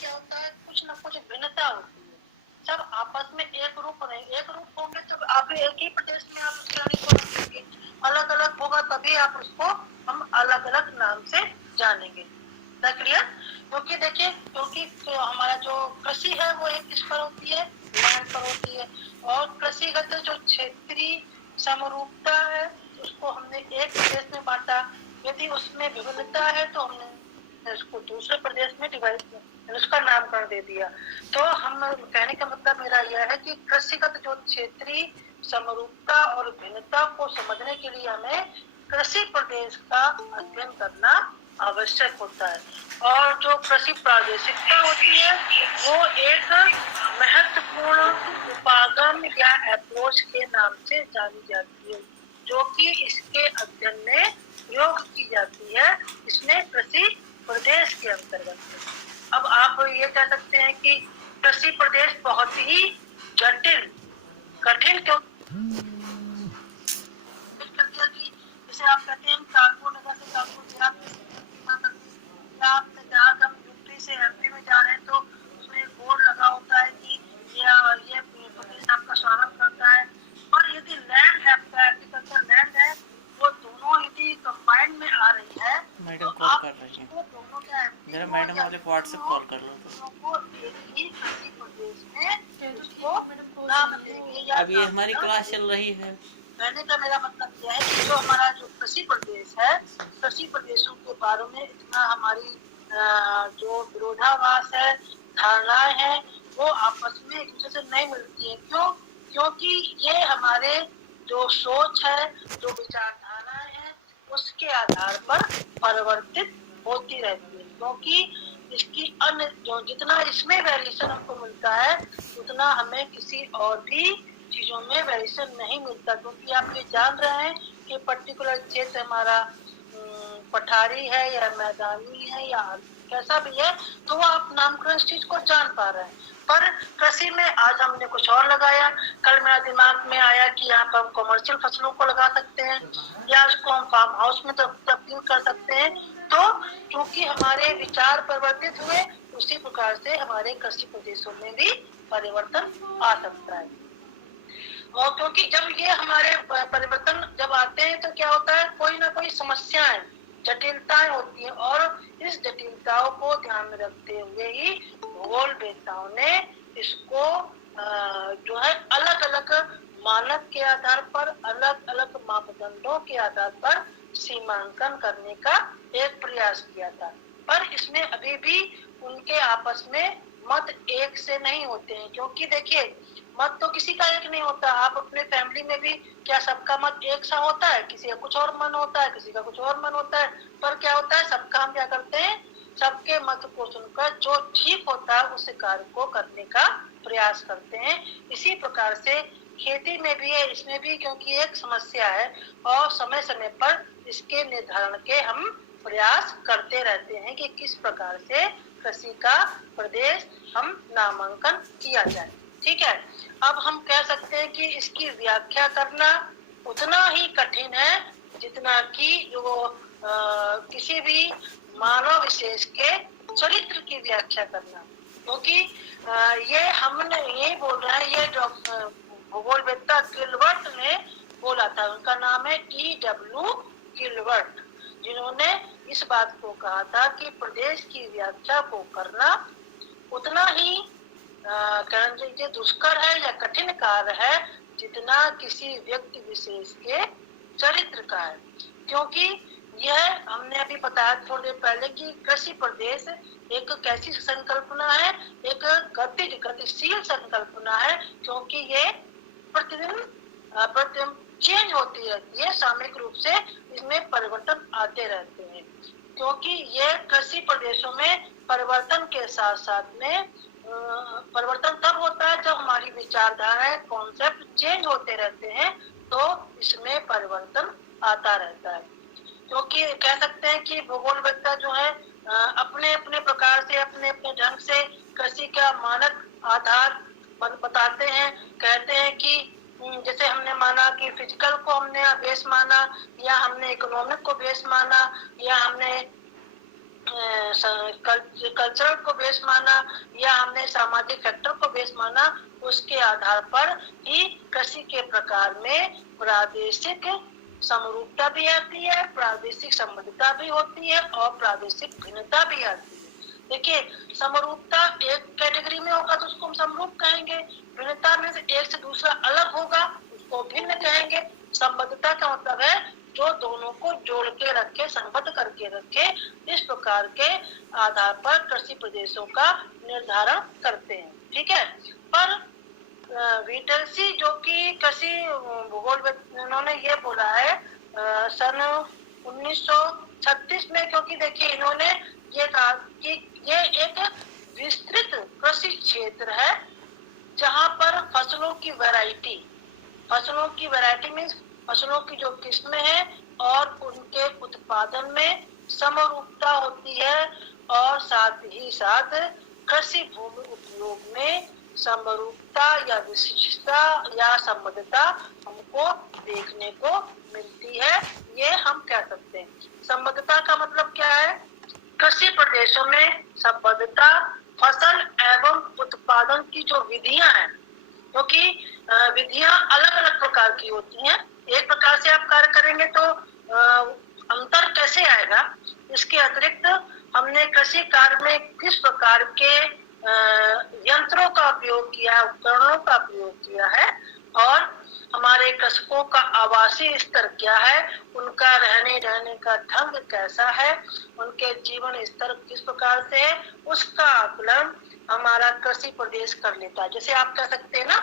क्या होता है, कुछ न कुछ भिन्नता होती है। जब आपस में एक रूप नहीं, एक रूप होंगे जब आप एक ही प्रदेश में आप उस प्राणी को रखेंगे, अलग अलग होगा तभी आप उसको हम अलग अलग नाम से जानेंगे। क्लियर? क्योंकि देखिए, क्योंकि तो हमारा जो कृषि है वो एक किस पर होती है, लैंड पर होती है। और कृषिगत जो क्षेत्रीय समरूपता है उसको हमने एक प्रदेश में बांटा। यदि उसमें विभिन्नता है तो हमने उसको दूसरे प्रदेश में डिवाइड, उसका नामकरण दे दिया। तो हम कहने का मतलब मेरा यह है कि कृषिगत जो क्षेत्रीय समरूपता और भिन्नता को समझने के लिए हमें कृषि प्रदेश का अध्ययन करना आवश्यक होता है। और जो कृषि प्रादेशिकता होती है वो एक महत्वपूर्ण उपागम या अप्रोच के नाम से जानी जाती है, जो कि इसके अध्ययन में प्रयोग की जाती है, इसमें कृषि प्रदेश के अंतर्गत। अब आप ये कह सकते हैं कि कृषि प्रदेश बहुत ही जटिल, कठिन क्यों जैसे आप कहते हैं कानपुर नगर से कानपुर देहात या आप जहाँ हम यूपी से एमपी में जा रहे हैं तो उसमें एक बोर्ड लगा होता है कि ये प्रदेश आपका स्वागत करता है। और यदि लैंड आपका एग्रीकल्चर लैंड है वो दोनों यदि कंबाइंड में आ रही है मैडम तो कॉल आप कर रही है, उसको दोनों का जरा एमपी हो मैडम या वाले को यूपी व्हाट्सएप हो, कॉल कर लो तो। दोनों को एक ही कृषि प्रदेश में उसको नाम देंगे या अब ये हमारी क्लास चल रही है। कहने का मेरा मतलब यह है कि जो हमारा जो कृषि प्रदेश है, कृषि प्रदेशों के बारे में इतना हमारी जो विरोधाभास है, धारणाएं हैं, वो आपस में एक दूसरे से नहीं मिलती है। क्यों? क्योंकि ये हमारे जो सोच है, जो विचारधाराएं हैं, उसके आधार पर परिवर्तित होती रहती है। क्योंकि इसकी अन्य जो जितना इसमें वेरिएशन हमको मिलता है उतना हमें किसी और भी चीजों में वेरिएशन नहीं मिलता। क्योंकि आप ये जान रहे हैं कि पर्टिकुलर क्षेत्र हमारा पठारी है या मैदानी है या कैसा भी है, तो वो आप नामकरण इस चीज को जान पा रहे हैं। पर कृषि में आज हमने कुछ और लगाया, कल मेरा दिमाग में आया कि यहाँ पर हम कॉमर्शियल फसलों को लगा सकते हैं या उसको हम फार्म हाउस में तब्दील कर सकते हैं। तो क्योंकि हमारे विचार परिवर्तित हुए, उसी प्रकार से हमारे कृषि प्रदेशों में भी परिवर्तन आ सकता है। और क्योंकि जब ये हमारे परिवर्तन जब आते हैं तो क्या होता है, कोई ना कोई समस्याएं, जटिलताएं होती हैं। और इस जटिलताओं को ध्यान में रखते हुए ही भूगोलवेत्ताओं ने इसको जो है अलग अलग मानक के आधार पर, अलग अलग मापदंडों के आधार पर सीमांकन करने का एक प्रयास किया था। पर इसमें अभी भी उनके आपस में मत एक से नहीं होते हैं। क्योंकि देखिए, मत तो किसी का एक नहीं होता। आप अपने फैमिली में भी क्या सबका मत एक सा होता है? किसी का कुछ और मन होता है, किसी का कुछ और मन होता है। पर क्या होता है, सबका हम क्या करते हैं, सबके मत को सुनकर जो ठीक होता है उस कार्य को करने का प्रयास करते हैं। इसी प्रकार से खेती में भी है, इसमें भी क्योंकि एक समस्या है और समय समय पर इसके निर्धारण के हम प्रयास करते रहते हैं कि किस प्रकार से कृषि का प्रदेश हम नामांकन किया जाए। ठीक है। अब हम कह सकते हैं कि इसकी व्याख्या करना उतना ही कठिन है जितना कि जो किसी भी मानव विशेष के चरित्र की व्याख्या करना। क्योंकि ये हमने ये बोल रहा है, ये भूगोलवेत्ता गिलबर्ट ने बोला था, उनका नाम है E.W. गिलबर्ट, जिन्होंने इस बात को कहा था कि प्रदेश की व्याख्या को करना उतना ही दुष्कर है या कठिन कार्य है जितना किसी व्यक्ति विशेष के चरित्र का है। क्योंकि यह हमने अभी बताया थोड़ी पहले कि कृषि प्रदेश एक कैसी संकल्पना है, एक गतिशील संकल्पना है। क्योंकि ये प्रतिदिन चेंज होती रहती है, सामूहिक रूप से इसमें परिवर्तन आते रहते हैं। क्योंकि ये कृषि प्रदेशों में परिवर्तन के साथ साथ में परिवर्तन तब होता है जब हमारी विचारधाराएं, कॉन्सेप्ट चेंज होते रहते हैं, तो इसमें परिवर्तन आता रहता है। क्योंकि कह सकते हैं कि भूगोलवेत्ता जो है अपने अपने प्रकार से, अपने अपने ढंग से कृषि का मानक आधार बताते हैं। कहते हैं कि जैसे हमने माना कि फिजिकल को हमने बेस माना, या हमने इकोनॉमिक को बेस माना, या हमने कल्चरल को बेस माना या हमने सामाजिक फैक्टर को बेस माना, उसके आधार पर ही कृषि के प्रकार में प्रादेशिक समरूपता भी आती है, प्रादेशिक संबद्धता भी होती है और प्रादेशिक भिन्नता भी आती है। देखिए, समरूपता एक कैटेगरी में होगा तो उसको हम समरूप कहेंगे, भिन्नता में से एक से दूसरा अलग होगा उसको भिन्न कहेंगे। संबद्धता का मतलब है जो दोनों को जोड़ के रखे, संबद्ध करके रखे, इस प्रकार के आधार पर कृषि प्रदेशों का निर्धारण करते हैं। ठीक है, पर वीटलसी जो कि कृषि भूगोल उन्होंने ये बोला है सन 1936 में, क्योंकि देखिए इन्होंने ये कहा कि ये एक विस्तृत कृषि क्षेत्र है जहां पर फसलों की वैरायटी मीन्स फसलों की जो किस्में हैं और उनके उत्पादन में समरूपता होती है और साथ ही साथ कृषि भूमि उपयोग में समरूपता या विशिष्टता या संबद्धता हमको देखने को मिलती है, ये हम कह सकते हैं। संबद्धता का मतलब क्या है? कृषि प्रदेशों में संबद्धता फसल एवं उत्पादन की जो विधियां हैं, क्योंकि विधियां अलग अलग प्रकार की होती हैं। एक प्रकार से आप कार्य करेंगे तो अंतर कैसे आएगा? इसके अतिरिक्त हमने कृषि कार्य में किस प्रकार के यंत्रों का उपयोग किया, उपकरणों का उपयोग किया है और हमारे कृषकों का आवासीय स्तर क्या है, उनका रहने का ढंग कैसा है, उनके जीवन स्तर किस प्रकार से है, उसका आकलन हमारा कृषि प्रदेश कर लेता है। जैसे आप कह सकते हैं ना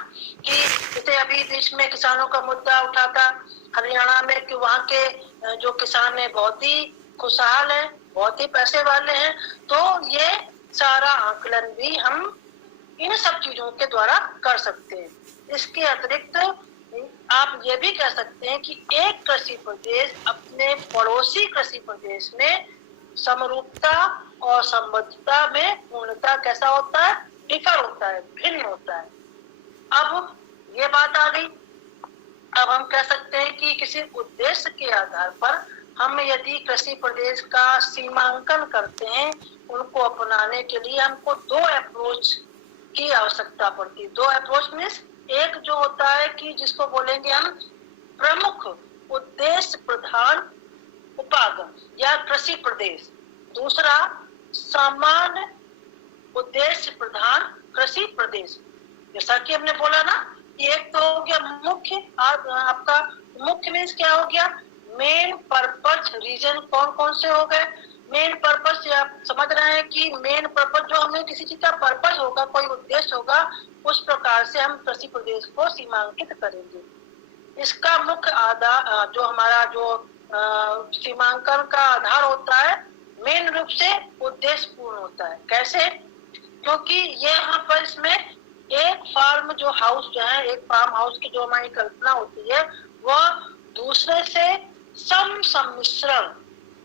कि जैसे अभी देश में किसानों का मुद्दा उठा था हरियाणा में कि वहाँ के जो किसान है बहुत ही खुशहाल है, बहुत ही पैसे वाले हैं, तो ये सारा आकलन भी हम इन सब चीजों के द्वारा कर सकते हैं। इसके अतिरिक्त आप ये भी कह सकते हैं कि एक कृषि प्रदेश अपने पड़ोसी कृषि प्रदेश में समरूपता और संबद्धता में पूर्णता कैसा होता है? डिफर होता है, भिन्न होता है। अब ये बात आ गई, अब हम कह सकते हैं कि किसी उद्देश्य के आधार पर हम यदि कृषि प्रदेश का सीमांकन करते हैं, उनको अपनाने के लिए हमको दो अप्रोच की आवश्यकता पड़ती है। दो अप्रोच मीन्स एक जो होता है कि जिसको बोलेंगे हम प्रमुख उद्देश्य प्रधान उपागम या कृषि प्रदेश, दूसरा सामान्य उद्देश्य प्रधान कृषि प्रदेश। जैसा कि हमने बोला ना, एक तो हो गया मुख्य, आपका मुख्य मीन्स क्या हो गया? मेन पर्पज रीजन कौन कौन से हो गए? मेन पर्पज से आप समझ रहे हैं कि मेन पर्पज जो हमें किसी चीज का पर्पज होगा, कोई उद्देश्य होगा, उस प्रकार से हम कृषि प्रदेश को सीमांकित करेंगे। इसका मुख्य आधार जो हमारा जो सीमांकन का आधार होता है, मेन रूप से उद्देश्य पूर्ण होता है। कैसे? क्योंकि ये यहाँ पर इसमें एक फार्म जो हाउस जो है, एक फार्म हाउस की जो हमारी कल्पना होती है, वह दूसरे से सम्मिश्रण,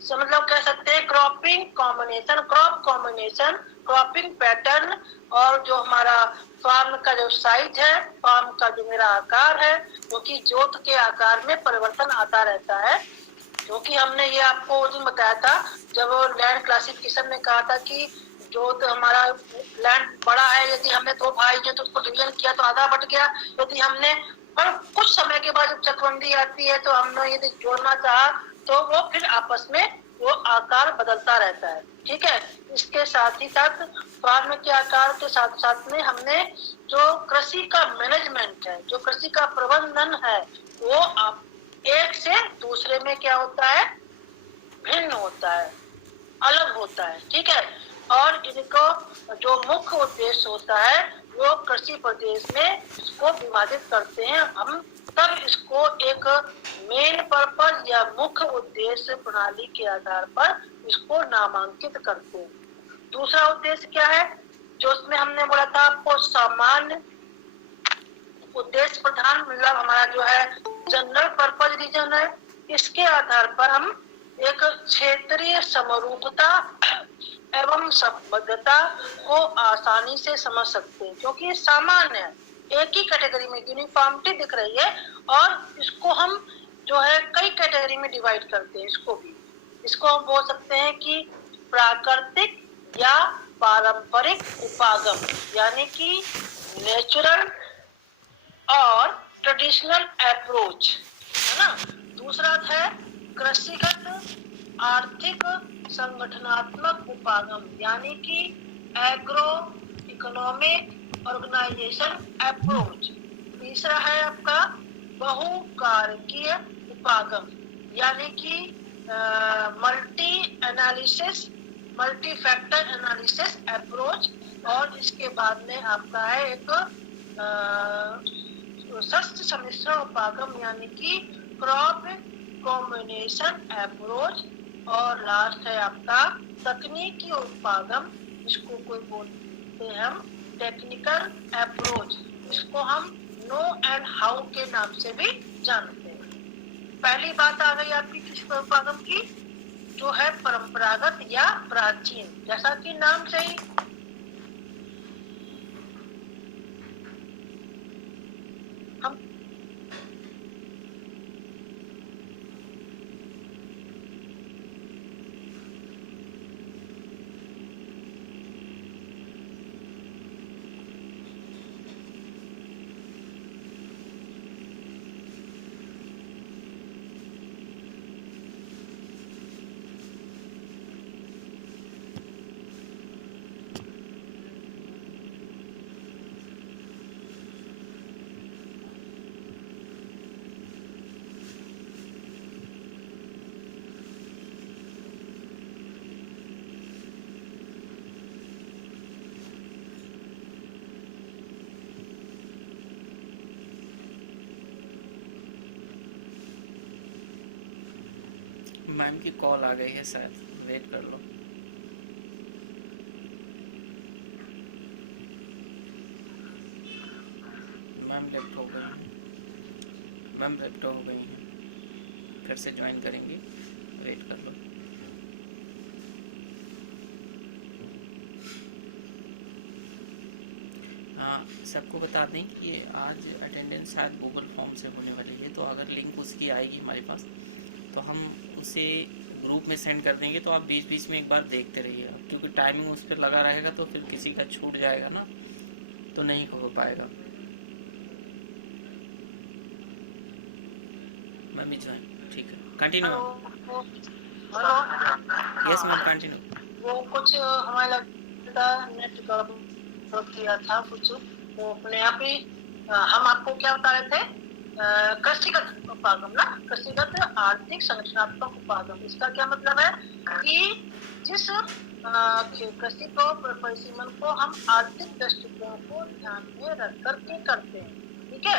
मतलब कह सकते हैं cropping combination, crop combination, cropping pattern, और जो हमारा फार्म का जो साइज है, फार्म का जो मेरा आकार है, क्योंकि जोत के आकार में परिवर्तन आता रहता है। क्योंकि हमने ये आपको उस दिन बताया था जब लैंड क्लासिफिकेशन में कहा था कि जो तो हमारा लैंड बड़ा है, यदि हमने दो भाई जो तो उसको डिवीजन किया तो आधा बट गया, यदि हमने पर कुछ समय के बाद जब चकबंदी आती है तो हमने यदि जोड़ना चाहा तो वो फिर आपस में वो आकार बदलता रहता है। ठीक है, इसके साथ ही साथ फार्म के आकार के साथ साथ में हमने जो कृषि का मैनेजमेंट है, जो कृषि का प्रबंधन है, वो आप एक से दूसरे में क्या होता है? भिन्न होता है, अलग होता है। ठीक है, और इनको जो मुख्य उद्देश्य होता है वो कृषि प्रदेश में इसको विभाजित करते हैं हम, तब इसको एक मेन पर्पज या मुख्य उद्देश्य प्रणाली के आधार पर इसको नामांकित करते हैं। दूसरा उद्देश्य क्या है? जो उसमें हमने बोला था आपको सामान्य उद्देश्य प्रधान, मतलब हमारा जो है जनरल पर्पज रीजन है। इसके आधार पर हम एक क्षेत्रीय समरूपता एवं संबद्धता को आसानी से समझ सकते हैं, क्योंकि सामान्य है, एक ही कैटेगरी में यूनिफॉर्मिटी दिख रही है, और इसको हम जो है कई कैटेगरी में डिवाइड करते हैं। इसको हम बोल सकते हैं कि प्राकृतिक या पारंपरिक उपागम, यानी कि नेचुरल और ट्रेडिशनल अप्रोच, है ना। दूसरा है कृषिगत आर्थिक संगठनात्मक उपागम, यानी कि एग्रो इकोनॉमिक ऑर्गेनाइजेशन अप्रोच। तीसरा है आपका बहुकारकीय उपागम, यानी कि multi analysis multi factor analysis approach. और इसके बाद में आपका है एक शस्त्र सम्मिश्रण उपागम, यानी कि क्रॉप कॉम्बिनेशन अप्रोच। और लास्ट है आपका तकनीकी उपागम, इसको कोई बोलते हैं हम टेक्निकल अप्रोच, इसको हम नो एंड हाउ के नाम से भी जानते हैं। पहली बात आ गई आपकी किस उपागम की, जो है परंपरागत या प्राचीन, जैसा कि नाम से ही हम मैम की कॉल आ गई है शायद, वेट कर लो। मैम लेफ्ट हो गई हैं, मैम लेफ्ट हो गई हैं, फिर से ज्वाइन करेंगी, वेट कर लो। हाँ, सबको बता दें कि ये आज अटेंडेंस शायद गूगल फॉर्म से होने वाली है, तो अगर लिंक उसकी आएगी हमारे पास तो हम उसे ग्रुप में सेंड कर देंगे, तो आप बीच बीच में एक बार देखते रहिए, क्योंकि टाइमिंग उस पर लगा रहेगा तो फिर किसी का छूट जाएगा ना, तो नहीं हो पाएगा। मैम भी ज्वाइन, ठीक है, continue. Hello, yes ma'am, continue. वो कुछ हमें लगता नेट गड़बड़ किया था कुछ, वो अपने आप ही हम आपको क्या बता रहे थे, कृषिगत उपागम ना, कृषिगत आर्थिक संगठनात्मक उपागम। इसका क्या मतलब है कि जिस कृषि को परिसीमन को हम आर्थिक दृष्टिकोण को ध्यान में रख करके करते हैं, ठीक है।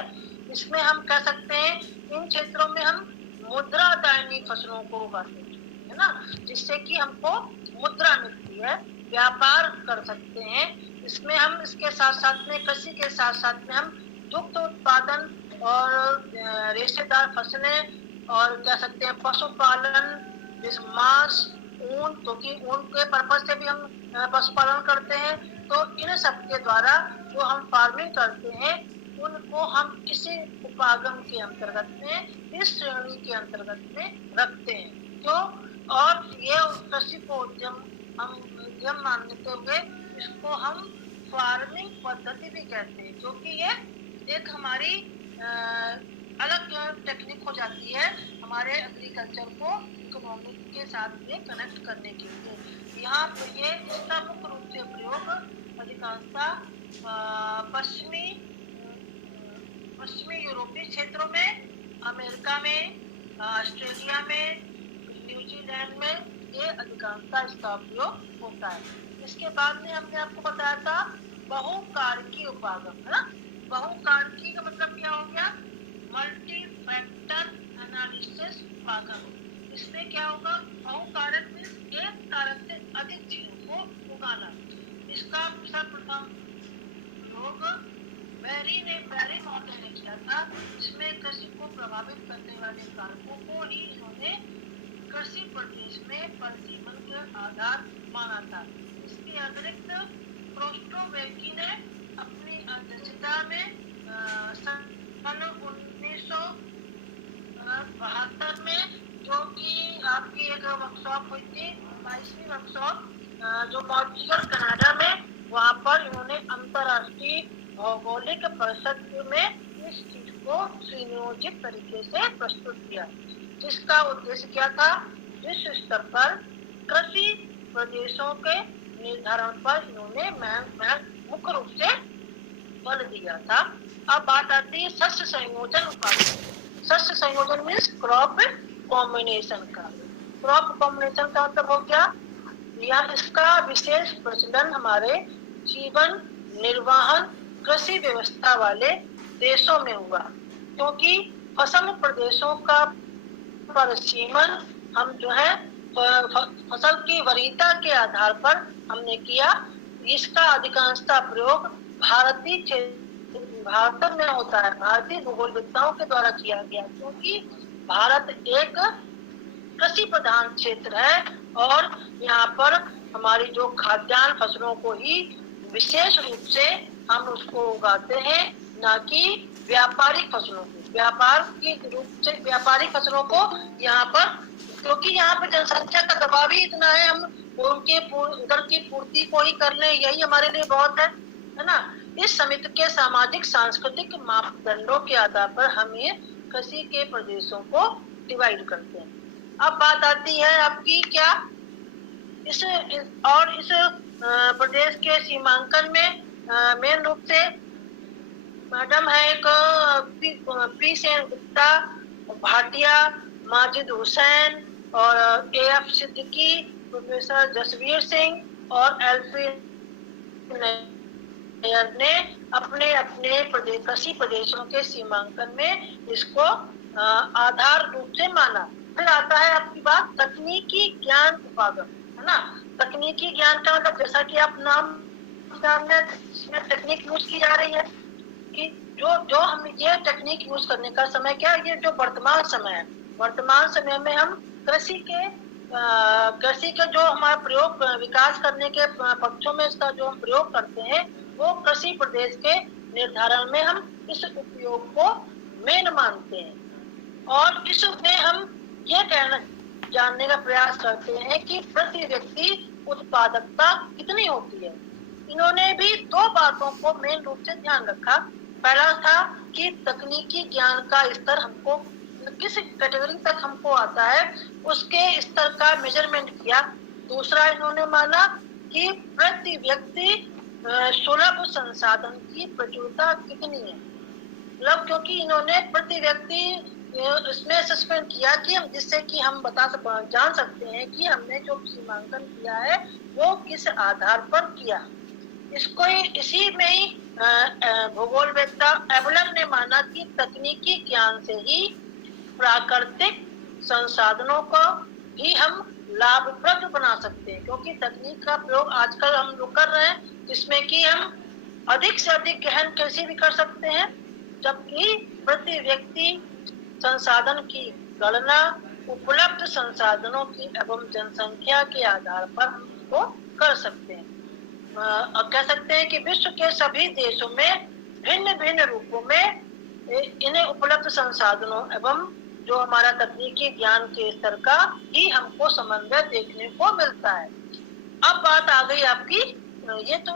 इसमें हम कह सकते हैं इन क्षेत्रों में हम मुद्रादायनी फसलों को उगाते हैं, है ना, जिससे कि हमको मुद्रा मिलती है, व्यापार कर सकते हैं। इसमें हम इसके साथ साथ में कृषि के साथ साथ में हम दुग्ध उत्पादन और रेशेदार फसलें और कह सकते हैं पशुपालन, जैसे मांस, ऊन, क्योंकि ऊन के पर्पज से भी हम पशुपालन करते हैं। तो इन सब के द्वारा जो हम फार्मिंग करते हैं उनको हम इसी उपागम के अंतर्गत में, इस श्रेणी के अंतर्गत में रखते हैं। क्यों? और ये कृषि को हम उद्यम मानते हुए इसको हम फार्मिंग पद्धति भी कहते हैं, क्योंकि ये एक हमारी अलग टेक्निक हो जाती है हमारे एग्रीकल्चर को इकोनॉमिक के साथ में कनेक्ट करने के लिए। यहाँ पर ये इसका मुख्य रूप से प्रयोग अधिकांशतः पश्चिमी यूरोपीय क्षेत्रों में, अमेरिका में, ऑस्ट्रेलिया में, न्यूजीलैंड में ये अधिकांशतः इसका उपयोग होता है। इसके बाद में हमने आपको बताया था बहुकारकी उपागम, है ना। बहुकारकी का मतलब क्या हो गया, मल्टी फैक्टर एनालिसिस उपागम। इसमें क्या होगा, बहुकारक में एक कारक से अधिक चीजों को उगाना। इसका सर्वप्रथम प्रयोग बैरी मॉडल ने किया था। इसमें कृषि को प्रभावित करने वाले कारकों को ही इन्होंने कृषि प्रदेश में परिसीमन के आधार माना था। इसके अतिरिक्त प्रोस्टोवेकी ने अपनी अध्यक्षता में सन 1972 में, जो कि आपकी एक वर्कशॉप हुई थी 22वीं वर्कशॉप जो मॉन्ट्रियल कनाडा में, वहाँ पर इन्होंने अंतर्राष्ट्रीय भौगोलिक परिषद में इस चीज को सुनियोजित तरीके से प्रस्तुत किया, जिसका उद्देश्य क्या था? विश्व स्तर पर कृषि प्रदेशों के निर्धारण पर इन्होंने मुख्य रूप से बल दिया था। अब बात आती है शस्य संयोजन उपाधि। शस्य संयोजन मीन्स क्रॉप कॉम्बिनेशन का। क्रॉप कॉम्बिनेशन का मतलब हो गया, या इसका विशेष प्रचलन हमारे जीवन निर्वाहन कृषि व्यवस्था वाले देशों में हुआ, क्योंकि फसल प्रदेशों का परिसीमन हम जो है फसल की वरीयता के आधार पर हमने किया। इसका अधिकांशतः प्रयोग भारत में होता है, भारतीय भूगोलविदताओं के द्वारा किया गया, क्योंकि भारत एक कृषि प्रधान क्षेत्र है और यहाँ पर हमारी जो खाद्यान्न फसलों को ही विशेष रूप से हम उसको उगाते हैं, न कि व्यापारिक फसलों को। व्यापार के रूप से व्यापारिक फसलों को यहाँ पर, क्योंकि यहाँ पर जनसंख्या का दबाव ही इतना है, हम उनके उधर की पूर्ति को ही कर लें, यही हमारे लिए बहुत है ना। इस समिति के सामाजिक सांस्कृतिक मापदंडों के आधार पर हम ये कृषि के प्रदेशों को डिवाइड करते हैं। अब बात आती है आपकी क्या इस प्रदेश के सीमांकन में मेन रूप से मैडम है एक पी सेन गुप्ता, भाटिया, माजिद हुसैन और AF सिद्दीकी, प्रोफेसर जसवीर सिंह और एल्फी ने अपने कृषि प्रदेशों के सीमांकन में इसको आधार रूप से माना। फिर आता है आपकी बात तकनीकी ज्ञान उपागम, है ना। तकनीकी ज्ञान का मतलब जैसा कि आप नाम इसमें तकनीक यूज की जा रही है कि जो हम ये तकनीक यूज करने का समय क्या है, ये जो वर्तमान समय है, वर्तमान समय में हम कृषि के जो हमारा प्रयोग विकास करने के पक्षों में इसका जो हम प्रयोग करते हैं, वो कृषि प्रदेश के निर्धारण में हम इस उपयोग को मेन मानते हैं। और इसमें हम ये जानने का प्रयास करते हैं कि प्रति व्यक्ति उत्पादकता कितनी होती है। इन्होंने भी दो बातों को मेन रूप से ध्यान रखा। पहला था कि तकनीकी ज्ञान का स्तर हमको किस कैटेगरी तक हमको आता है उसके स्तर का मेजरमेंट किया। दूसरा इन्होंने माना कि प्रति व्यक्ति सुलभ संसाधन की प्रचुरता कितनी है, मतलब क्योंकि इन्होंने प्रति व्यक्ति इसमें असेसमेंट किया कि हम जिससे कि हम जान सकते हैं कि हमने जो सीमांकन किया है वो किस आधार पर किया। इसको इसी में ही भूगोलवेत्ता एबलर ने माना कि तकनीकी ज्ञान से ही प्राकृतिक संसाधनों को ही हम लाभप्रद बना सकते हैं, क्योंकि तकनीक का प्रयोग आजकल हम लोग कर रहे हैं जिसमें कि हम अधिक से अधिक गहन कृषि भी कर सकते हैं, जबकि प्रति व्यक्ति संसाधन की गणना उपलब्ध संसाधनों की एवं जनसंख्या के आधार पर हम इसको कर सकते हैं। कह सकते हैं कि विश्व के सभी देशों में भिन्न भिन्न रूपों में इन्हें उपलब्ध संसाधनों एवं जो हमारा तकनीकी ज्ञान के स्तर का ही हमको समन्वय देखने को मिलता है। अब बात आ गई आपकी, ये तो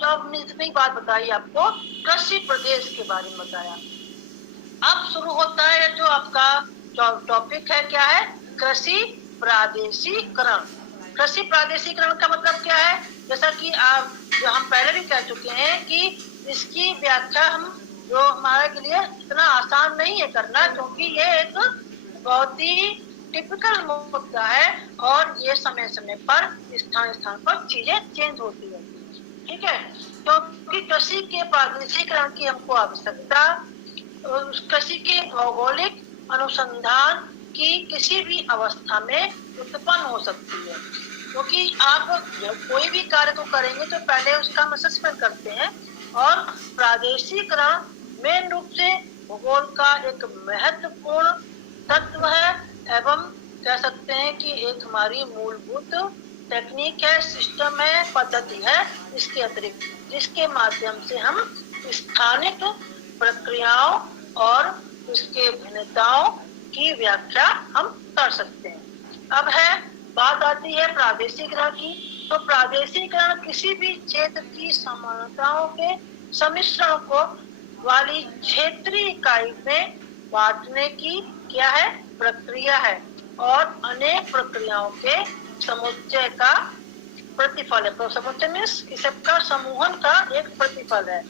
जो हमने इतनी बात बताई आपको कृषि प्रदेश के बारे में बताया। अब शुरू होता है जो आपका टॉपिक है, क्या है? कृषि प्रादेशिकरण। कृषि प्रादेशिकरण का मतलब क्या है? जैसा कि जो हम पहले भी कह चुके हैं कि इसकी व्याख्या हम जो हमारे के लिए इतना आसान नहीं है करना, क्योंकि ये एक बहुत ही टिपिकल मुद्दा है और ये समय समय पर स्थान स्थान पर चीजें चेंज होती है। ठीक है, क्योंकि कृषि के प्रादेशिकरण की हमको आवश्यकता कृषि के भौगोलिक अनुसंधान की किसी भी अवस्था में उत्पन्न हो सकती है, क्योंकि आप कोई भी कार्य को करेंगे तो पहले उसका असेसमेंट करते हैं। और प्रादेशिकरण मेन रूप से भूगोल का एक महत्वपूर्ण तत्व है एवं कह सकते हैं कि एक हमारी मूलभूत टेक्निक है, सिस्टम है, पद्धति है, इसके अतिरिक्त जिसके माध्यम से हम स्थानिक प्रक्रियाओं और उसके भिन्नताओं की व्याख्या हम कर सकते हैं। अब है बात आती है प्रादेशिकरण की, तो प्रादेशिकरण किसी भी क्षेत्र की समानताओं के सम्मिश्रण को वाली क्षेत्रीय इकाई में बांटने की क्या है, प्रक्रिया है, और अनेक प्रक्रियाओं के समुच्चय का प्रतिफल है। तो समुच्चय मीन्स सबका समूहन का एक प्रतिफल है।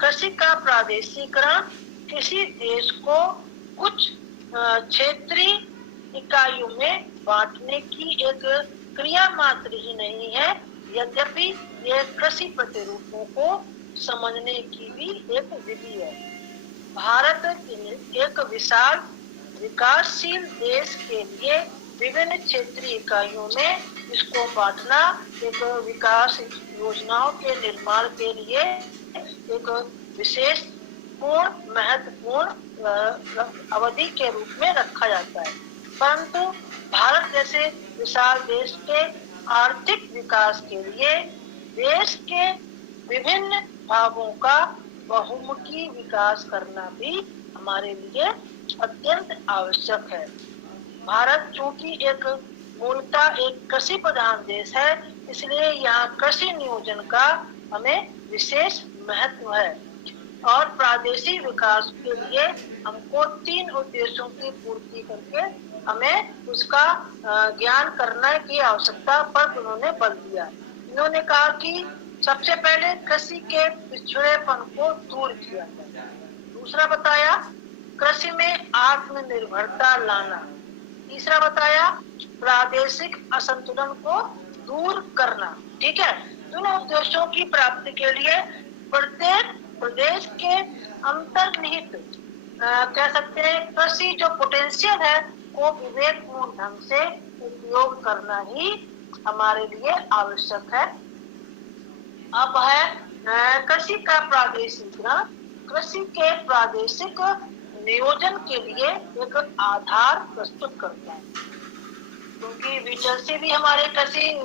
कृषि का प्रादेशिकरण किसी देश को कुछ क्षेत्रीय इकाइयों में बांटने की एक क्रिया मात्र ही नहीं है, यद्यपि ये कृषि प्रतिरूपों को समझने की भी एक विधि है। भारत एक विशाल विकासशील देश के लिए विभिन्न क्षेत्रीय इकाइयों में इसको बांटना एक विकास योजनाओं के निर्माण के लिए एक विशेष पूर्ण महत्वपूर्ण अवधि के रूप में रखा जाता है। परंतु भारत जैसे विशाल देश के आर्थिक विकास के लिए देश के विभिन्न भागों का बहुमुखी विकास करना भी हमारे लिए अत्यंत आवश्यक है। भारत चूंकि एक मूलतः एक कृषि प्रधान देश है, इसलिए यहाँ कृषि नियोजन का हमें विशेष महत्व है, और प्रादेशिक विकास के लिए हमको 3 उद्देश्यों की पूर्ति करके हमें उसका ज्ञान करने की आवश्यकता पर उन्होंने बल दिया। इन्होंने कहा कि सबसे पहले कृषि के पिछड़ेपन को दूर किया, दूसरा बताया कृषि में आत्मनिर्भरता लाना, तीसरा बताया प्रादेशिक असंतुलन को दूर करना। ठीक है, इन उद्देश्यों की प्राप्ति के लिए प्रत्येक प्रदेश के अंतर्निहित कह सकते हैं कृषि जो पोटेंशियल है वो विवेकपूर्ण ढंग से उपयोग करना ही हमारे लिए आवश्यक है। अब है कृषि का प्रादेशिकरण कृषि के प्रादेशिक नियोजन के लिए एक आधार प्रस्तुत करता है, क्योंकि विचलसी भी हमारे कृषि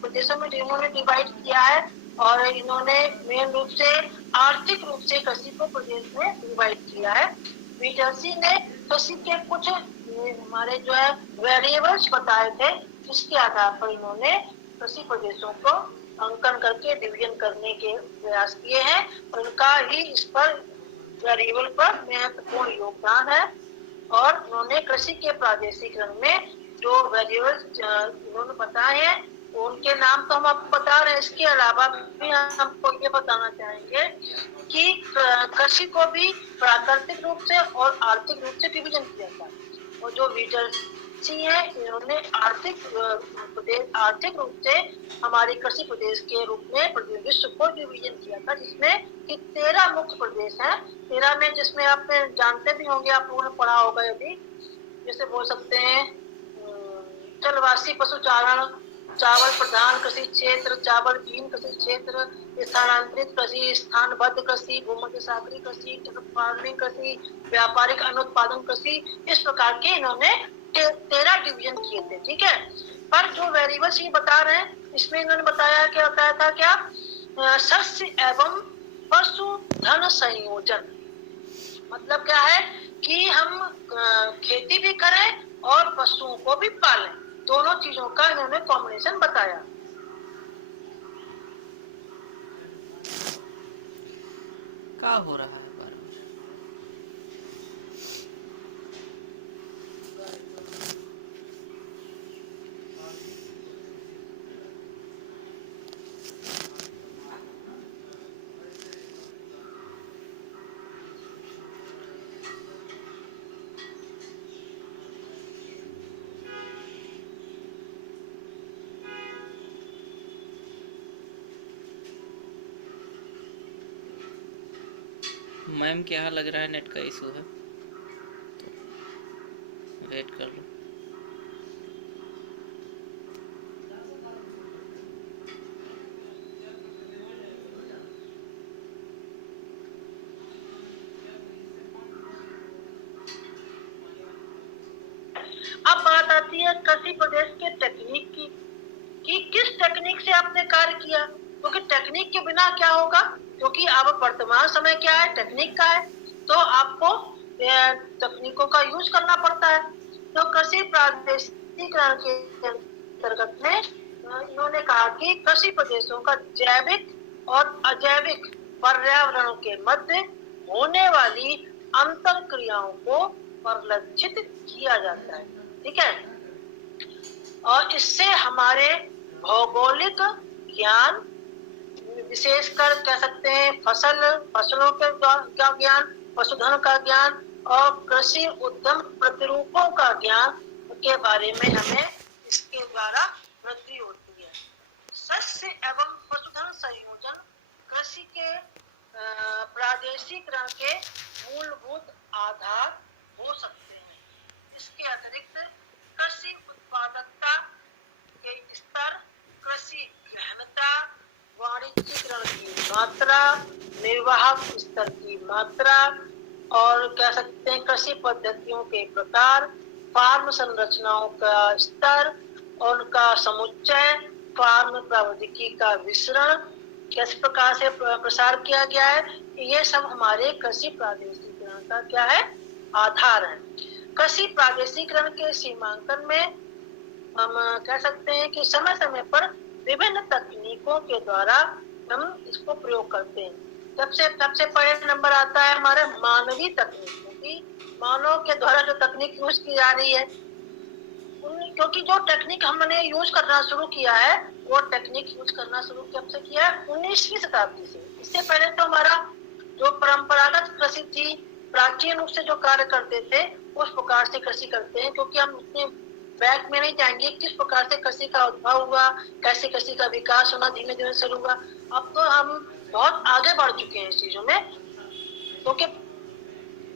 प्रदेशों में इन्होंने डिवाइड किया है, और इन्होंने मेन रूप से आर्थिक रूप से कृषि को प्रदेश में डिवाइड किया है। विचलसी ने कृषि के कुछ हमारे जो है वेरिएबल्स बताए थे, जिसके आधार पर इन्होंने कृषि प्रदेशों को अंकन करके डिवीजन करने के प्रयास किए हैं। उनका ही इस पर वेरिएबल पर महत्वपूर्ण योगदान है, और उन्होंने कृषि के प्रादेशिकरण में जो वेरिएबल्स उन्होंने बताए हैं उनके नाम तो हम आपको बता रहे हैं। इसके अलावा भी हम आपको ये बताना चाहेंगे कि कृषि को भी प्राकृतिक रूप से और आर्थिक रूप से डिवीजन किया था, और जो विचलसी है इन्होंने आर्थिक रूप से हमारे कृषि प्रदेश के रूप में विश्व को डिवीजन किया था, जिसमें कि 13 मुख्य प्रदेश हैं। 13 में जिसमें आप जानते भी होंगे, आप लोगों ने पढ़ा होगा यदि, जैसे बोल सकते हैं जलवासी पशुचारण, चावल प्रधान कृषि क्षेत्र, चावल विहीन कृषि क्षेत्र, स्थानांतरित कृषि, स्थानबद्ध कृषि, भूमध्य सागरीय कृषि, फार्मिंग कृषि, व्यापारिक अनुत्पादन कृषि, इस प्रकार के इन्होंने 13 डिवीजन किए थे। ठीक है, पर जो वेरिएबल्स ये बता रहे हैं इसमें इन्होंने बताया क्या बताया था, क्या शस्य एवं पशुधन संयोजन, मतलब क्या है कि हम खेती भी करें और पशुओं को भी पालें, दोनों चीजों का इन्होंने कॉम्बिनेशन बताया। क्या हो रहा है? मैम क्या लग रहा है नेट का इशू है, तो वेट कर लो। अब बात आती है कृषि प्रदेश के टेक्निक की, कि किस टेक्निक से आपने कार्य किया, क्योंकि टेक्निक के बिना क्या होगा, क्योंकि अब वर्तमान समय क्या है, टेक्निक का है, तो आपको तकनीकों का यूज करना पड़ता है। तो कृषि प्रादेशिकरण के अंतर्गत में इन्होंने कहा कि कृषि प्रदेशों का जैविक और अजैविक पर्यावरण के मध्य होने वाली अंतर क्रियाओं को परिलक्षित किया जाता है। ठीक है, और इससे हमारे भौगोलिक ज्ञान, विशेषकर कह सकते हैं फसलों का ज्ञान, पशुधन का ज्ञान और कृषि उद्यम प्रतिरूपों का ज्ञान के बारे में हमें इसके द्वारा वृद्धि होती है। शस्य एवं पशुधन संयोजन कृषि के प्रादेशिकरण के मूलभूत आधार हो सकते हैं। इसके अतिरिक्त कृषि उत्पादकता के स्तर, कृषि गहनता, वाणिज्यीकरण की मात्रा, निर्वाहक स्तर की मात्रा और कह सकते हैं कृषि पद्धतियों के प्रकार, फार्म संरचनाओं का स्तर और उनका समुच्चय, फार्म प्रौद्योगिकी का विसरण किस प्रकार से प्रसार किया गया है, ये सब हमारे कृषि प्रादेशिकरण का क्या है, आधार है। कृषि प्रादेशिकरण के सीमांकन में हम कह सकते हैं कि समय समय पर विभिन्न तकनीकों के द्वारा हम इसको प्रयोग करते हैं। सबसे पहले नंबर आता है हमारे मानवीय तकनीक, क्योंकि मानव के द्वारा जो तकनीक यूज की जा रही है, क्योंकि जो टेक्निक हमने यूज करना शुरू किया है, वो टेक्निक यूज करना शुरू कब से किया है, 19वीं शताब्दी से। इससे पहले तो हमारा जो परंपरागत कृषि थी, प्राचीन रूप से जो कार्य करते थे उस प्रकार से कृषि करते हैं, क्योंकि हम इतने बैक में नहीं जाएंगे किस प्रकार से कृषि का उद्भव हुआ, कैसे कृषि का विकास होना धीमे धीमे शुरू हुआ। अब तो हम बहुत आगे बढ़ चुके हैं इस चीजों में, क्योंकि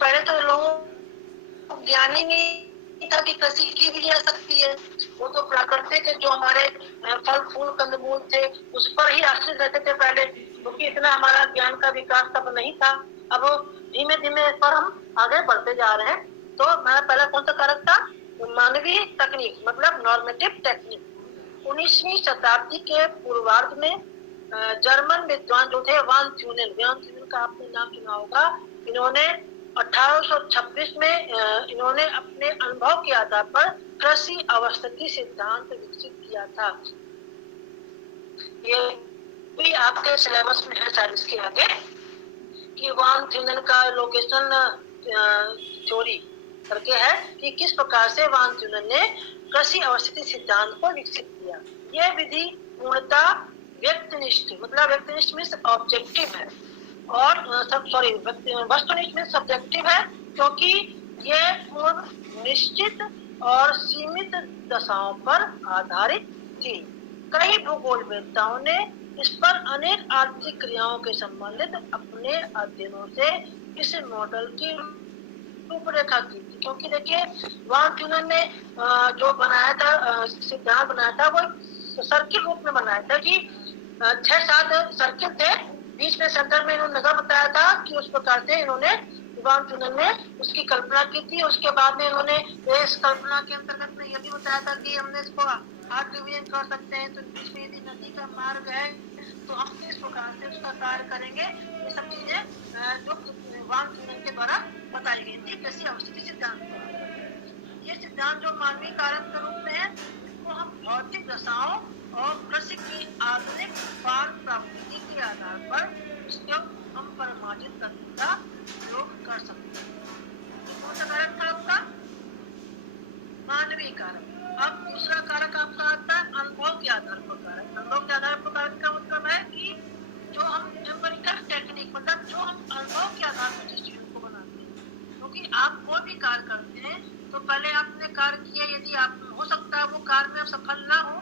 पहले तो लोगों ज्ञान ही नहीं था कि कृषि की भी जा सकती है। वो तो प्राकृतिक जो हमारे फल फूल कंदमूल थे उस पर ही आश्रित रहते थे पहले, क्योंकि इतना हमारा ज्ञान का विकास तब नहीं था। अब धीमे धीमे इस पर हम आगे बढ़ते जा रहे हैं। तो हमारा पहला कौन सा कारक था, मानवीय तकनीक, मतलब नॉर्मेटिव टेक्निक। 19वीं शताब्दी के पूर्वार्ध में जर्मन विद्वान जो थे वान थ्यूनेन का आपने नाम सुना होगा। इन्होंने 1826 में इन्होंने अपने अनुभव के आधार पर कृषि अवस्थिति सिद्धांत विकसित किया था। ये भी आपके सिलेबस में है शायद इसके आगे, कि वान थ्यूनेन का लोकेशन थ्योरी करके है कि किस प्रकार से वान थ्यूनेन ने कृषि अवस्थिति सिद्धांत को विकसित किया। यह विधि पूर्णतः व्यक्तिनिष्ठ, मतलब व्यक्तिनिष्ठ मीन्स ऑब्जेक्टिव है, और वस्तुनिष्ठ मीन्स सब्जेक्टिव है, क्योंकि यह पूर्व निश्चित और सीमित दशाओं पर आधारित थी। कई भूगोलवेत्ताओं ने इस पर अनेक आर्थिक क्रियाओं के संबंधित अपने अध्ययनों से इस मॉडल की रूपरेखा की थी। क्योंकि देखिए वान थ्यूनेन ने जो बनाया था, सिद्धांत बनाया था, वो सर्किल रूप में बनाया था कि 6-7 सर्किल थे, बीच में सेंटर में इन्होंने नगर बताया था कि उस प्रकार से इन्होंने वान थ्यूनेन ने उसकी कल्पना की थी। उसके बाद में इन्होंने इस कल्पना के अंतर्गत में यह भी बताया था कि हमने इसको 8 डिवीजन कर सकते हैं, तो बीच में यदि नदी का मार्ग है तो हम किस प्रकार से उसका कार्य करेंगे। ये सब चीजें जो वान थ्यूनेन के द्वारा बताई गई थी कृषि अवस्थिति सिद्धांत। ये सिद्धांत जो मानवीय कारक के रूप में है, इसको हम भौतिक दशाओं और कृषि की आधुनिक फार्म प्राप्ति के आधार पर इसको हम परिमार्जित करने का प्रयोग कर सकते हैं। कौन सा कारक था आपका, मानवीय कारक। अब दूसरा कारक आपका आता है अनुभव के आधार पर कारक। अनुभव के आधार पर कारक का मतलब है कि जो हम एम्पिरिकल टेक्निक, मतलब जो हम अनुभव के आधार पर जिस चीज को बनाते हैं, क्योंकि आप कोई भी कार्य करते हैं तो पहले आपने कार्य किया, यदि आप हो सकता है वो कार्य में सफल ना हो,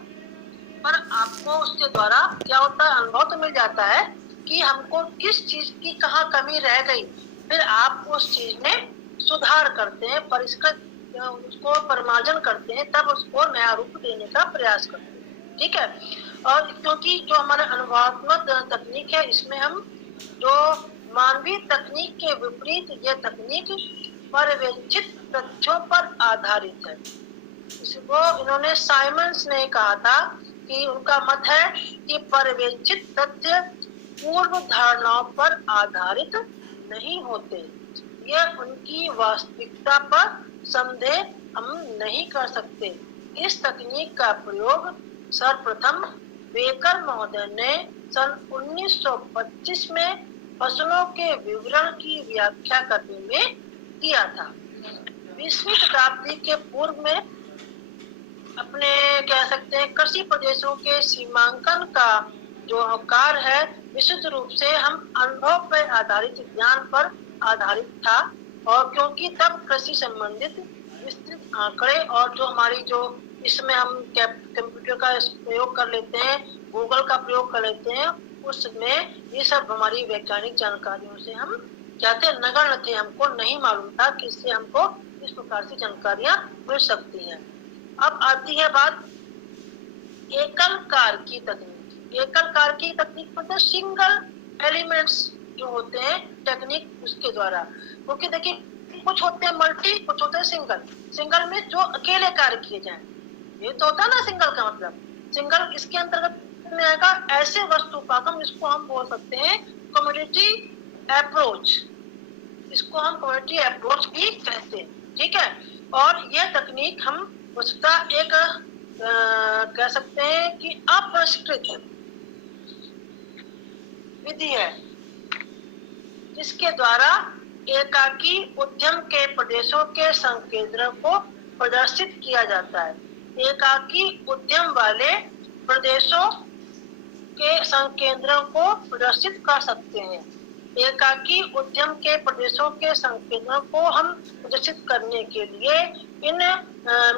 पर आपको उसके द्वारा क्या होता है, अनुभव तो मिल जाता है कि हमको किस चीज की कहाँ कमी रह गई। फिर आप उस चीज में सुधार करते हैं, परिष्कृत उसको परिमार्जन करते हैं, तब उसको नया रूप देने का प्रयास करते हैं। ठीक है, और क्योंकि जो हमारा अनुभवात्मक तकनीक है, इसमें हम जो मानवीय तकनीक के विपरीत यह तकनीक पर्यवेक्षित तथ्यों पर आधारित है। इसको इन्होंने साइमंस ने कहा था कि उनका मत है कि पर्यवेक्षित तथ्य पूर्व धारणाओं पर आधारित नहीं होते। यह उनकी वास्तविकता पर संदेह हम नहीं कर सकते। इस तकनीक का प्रयोग सर्वप्रथम बेकर महोदय ने सन 1925 में फसलों के विवरण की व्याख्या करने में किया था। 20वीं शताब्दी के पूर्व में अपने कह सकते हैं कृषि प्रदेशों के सीमांकन का जो कार्य है विशुद्ध रूप से हम अनुभव पर आधारित ज्ञान पर आधारित था, और क्योंकि तब कृषि संबंधित विस्तृत आंकड़े और जो हमारी जो इसमें हम कंप्यूटर का प्रयोग कर लेते हैं, गूगल का प्रयोग कर लेते हैं, उसमें ये सब हमारी वैज्ञानिक जानकारियों से हम क्या थे, नगण्य थे। हमको नहीं मालूम था कि इससे हमको इस प्रकार से जानकारियां मिल सकती हैं। अब आती है बात एकल कार की तकनीक। एकल कार की तकनीक मतलब सिंगल एलिमेंट्स जो होते हैं टेक्निक, उसके द्वारा, क्योंकि देखिए कुछ होते हैं मल्टी, कुछ होते हैं सिंगल। सिंगल में जो अकेले कार्य किए जाए, ये तो होता है ना सिंगल का मतलब। सिंगल इसके अंतर्गत में आएगा ऐसे वस्तुपाकम, इसको हम बोल सकते हैं कम्युनिटी अप्रोच, इसको हम कम्युनिटी अप्रोच भी कहते हैं, ठीक है। और यह तकनीक हम उसका एक कह सकते हैं कि अपरिष्कृत विधि है, जिसके द्वारा एकाकी उद्यम के प्रदेशों के संकेंद्रों को प्रदर्शित किया जाता है। एकाकी उद्यम वाले प्रदेशों के संकेंद्रों को प्रदर्शित कर सकते हैं। एकाकी उद्यम के प्रदेशों के संकेंद्रों को हम प्रदर्शित करने के लिए इन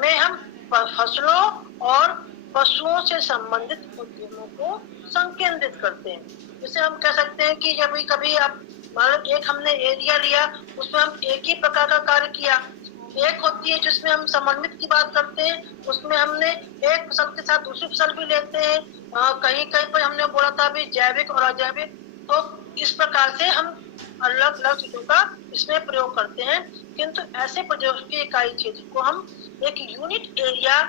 में हम फसलों और पशुओं से संबंधित उद्यमों को संकेंद्रित करते हैं। जैसे हम कह सकते हैं कि जब कभी आप मान लो एक हमने एरिया लिया, उसमें हम एक ही प्रकार का कार्य किया। एक होती है जिसमें हम समन्वित की बात करते हैं, उसमें हमने एक फसल के साथ दूसरी फसल भी लेते हैं। कहीं कहीं पर हमने बोला था अभी जैविक और अजैविक, तो इस प्रकार से हम अलग अलग चीजों का इसमें प्रयोग करते हैं। किंतु ऐसे प्रदेश की इकाई क्षेत्र को हम एक यूनिट एरिया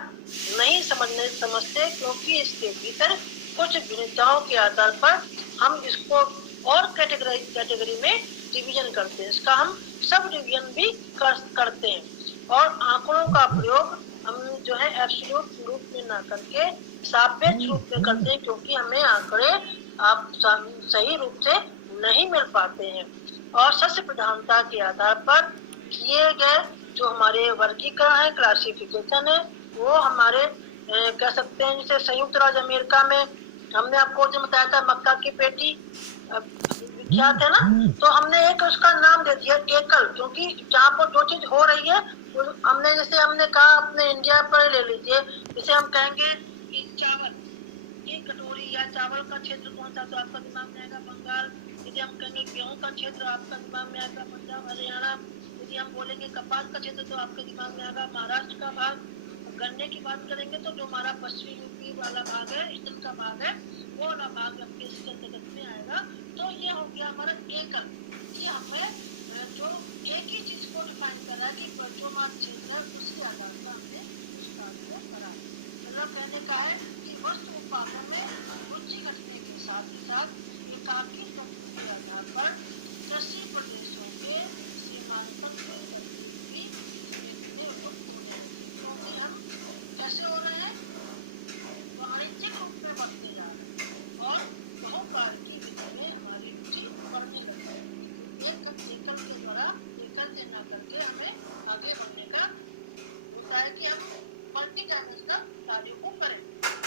नहीं समझते, क्योंकि इसके भीतर कुछ भिन्नताओं के आधार पर हम इसको और कैटेगरी में डिवीजन करते हैं। इसका हम सब डिवीजन भी करते हैं। और आंकड़ों का प्रयोग हम जो है एब्सोल्यूट रूप में ना करके सापेक्ष रूप में करते हैं, क्योंकि हमें आंकड़े आप सही रूप से नहीं मिल पाते हैं। और सस्य प्रधानता के आधार पर किए गए जो हमारे वर्गीकरण है, क्लासिफिकेशन है, वो हमारे कह सकते हैं जैसे संयुक्त राज्य अमेरिका में हमने आपको जो बताया था मक्का की पेटी विख्यात है ना, तो हमने एक उसका नाम दे दिया एकल, क्योंकि जहाँ पर जो चीज हो रही है हमने जैसे हमने कहा अपने इंडिया पर ले लीजिए, जैसे हम कहेंगे कि चावल की कटोरी या चावल का क्षेत्र कौन सा, तो आपका दिमाग में आएगा बंगाल। यदि हम कहेंगे गेहूं का क्षेत्र, आपका दिमाग में आएगा पंजाब हरियाणा। यदि हम बोलेंगे कपास का क्षेत्र, तो आपके दिमाग में आएगा महाराष्ट्र का भाग। गन्ने की बात करेंगे तो जो हमारा पश्चिमी यूपी वाला भाग है, ईस्टर्न का भाग है, वो वाला भाग आपके इसके अंतर्गत में आएगा। तो ये हो गया हमारा एकल। ये हमें जो एक ही चीज को डिफाइन कर रहा है कि जो हमारा क्षेत्र है उसके आधार पर हमने उस कार्य को करा। मतलब कहने का है कि वस्तु उत्पादन में रुचि घटने के साथ एकाकी तंत्र के आधार पर कृषि प्रदेशों के सीमांकन में हम कैसे हो रहे हैं, वाणिज्यिक रूप में बढ़ते जा रहे हैं और बहुकार की विधि में हमारी रुचि बढ़ने लगी है। एकल के द्वारा एकल से न करके हमें आगे बढ़ने का होता है कि हम मल्टी डायमेंशनल कार्यों को करें।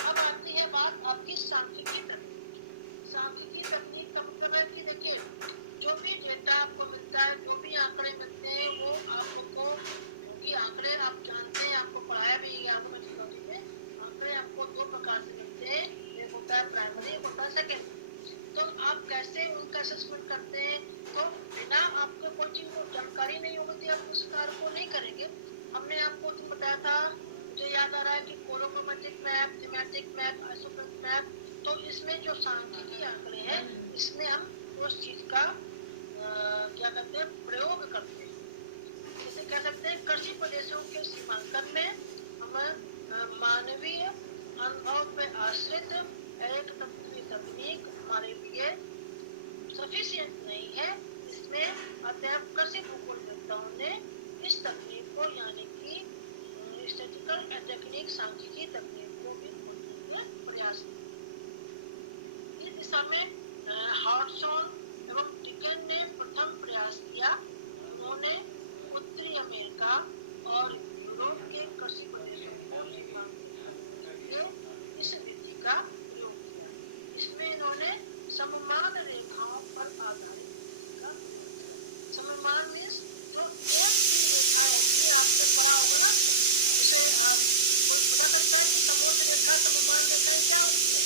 अब आती है बात आपकी सांख्यिकी तकनीक। सांख्यिकी तकनीक का मतलब है कि देखिए जो भी डेटा आपको मिलता है, जो भी आंकड़े मिलते हैं, वो आपको क्योंकि आंकड़े आप जानते हैं, आपको पढ़ाया भी गया मेथोडोलॉजी में, आंकड़े आपको दो प्रकार से मिलते हैं, एक होता है प्राइमरी, एक होता है सेकेंडरी। तो आप कैसे उनका असेसमेंट करते हैं, तो बिना आपको कोई चीज को जानकारी नहीं होगी आप उस कार्य को नहीं करेंगे। हमने आपको बताया था, मुझे याद आ रहा है कि कोलोमेट्रिक map, thematic map, isosceles map, तो इसमें जो सांख्यिकी आंकड़े हैं इसमें हम उस चीज का क्या कहते हैं प्रयोग करते हैं। जैसे कह सकते हैं कृषि प्रदेशों के सीमांकन में हम मानवीय अनुभव पर आश्रित एक तकनीक हमारे लिए सफिशिएंट नहीं है। इसमें अतः कृषि भूगोलवेत्ताओं ने इस तकनीक को यानी कि स्टैटिस्टिकल टेक्निक सांख्यिकी तकनीक को भी खोजने के प्रयास किए। इस दिशा में हॉटसन एवं डिकन ने प्रथम प्रयास किया। उन्होंने उत्तरी अमेरिका और यूरोप के कृषि प्रदेशों को सीमांकित करने के लिए इस विधि का प्रयोग किया। इसमें इन्होंने सममान रेखाओं पर आधारित विधि का प्रयोग किया। सममान मीन्स जो एक ही रेखा होती है, आपने पढ़ा होगा ना, उसे कोई पता करता है कि समोच्च रेखा सममान रेखाएं क्या होती है?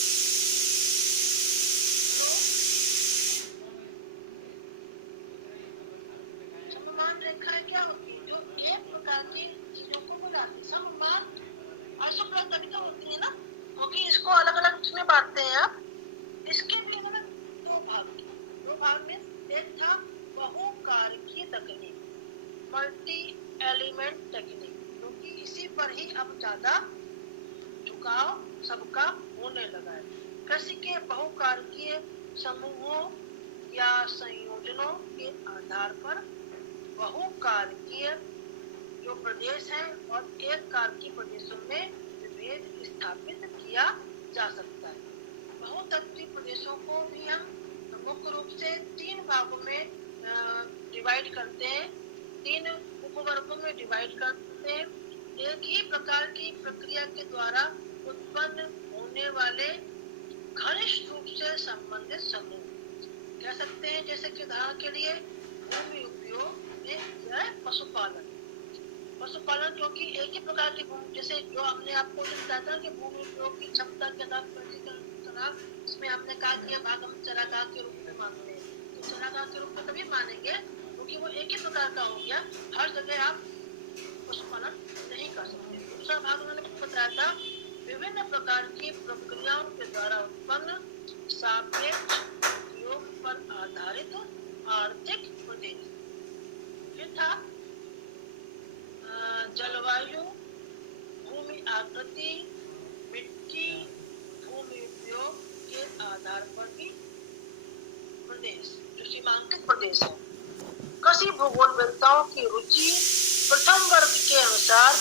सममान रेखाएं क्या होती है? जो एक प्रकार की चीजों को बनाती है। सममान आइसोप्लान तभी तो होती है ना, क्योंकि इसको अलग अलग इसमें बांटते हैं आप। इसके भी इन्होंने दो भाग किए। दो भाग में एक था बहुकारकीय तकनीक, मल्टी एलिमेंट टेक्निक, क्योंकि इसी पर ही अब ज्यादा झुकाव सबका होने लगा है। कृषि के बहुकारकीय समूहों या संयोजनों के आधार पर बहुकारकीय जो प्रदेश हैं और एक कारकीय प्रदेशों में विभेद स्थापित किया जा सकता है। बहुतत्वीय प्रदेशों को भी हम मुख्य रूप से तीन भागों में डिवाइड करते हैं, तीन उपवर्गों में डिवाइड करते हैं। एक ही प्रकार की प्रक्रिया के द्वारा उत्पन्न होने वाले घनिष्ठ रूप से संबंधित समूह कह सकते हैं। जैसे कि उदाहरण के लिए भूमि उपयोग में है पशुपालन। पशुपालन क्योंकि एक ही प्रकार की भूमि, जैसे जो हमने आपको बताया था कि भूमि उपयोग की क्षमता के आधार पर इसमें हमने कहा कि हम भाग हम चारागाह के रूप में मानते हैं। तो चारागाह के रूप में तभी मानेंगे क्योंकि वो एक ही प्रकार का हो गया, हर जगह आप पशुपालन नहीं कर सकते। दूसरा भाग उन्होंने बताया था विभिन्न प्रकार की प्रक्रियाओं के द्वारा उत्पन्न सापेक्ष उपयोग पर आधारित आर्थिक प्रदेश। ये था जलवायु, भूमि आकृति, मिट्टी, भूमि उपयोग के आधार पर भी प्रदेश जो सीमांकित प्रदेश है। कृषि भूगोलवेत्ताओं की रुचि प्रथम वर्ग के अनुसार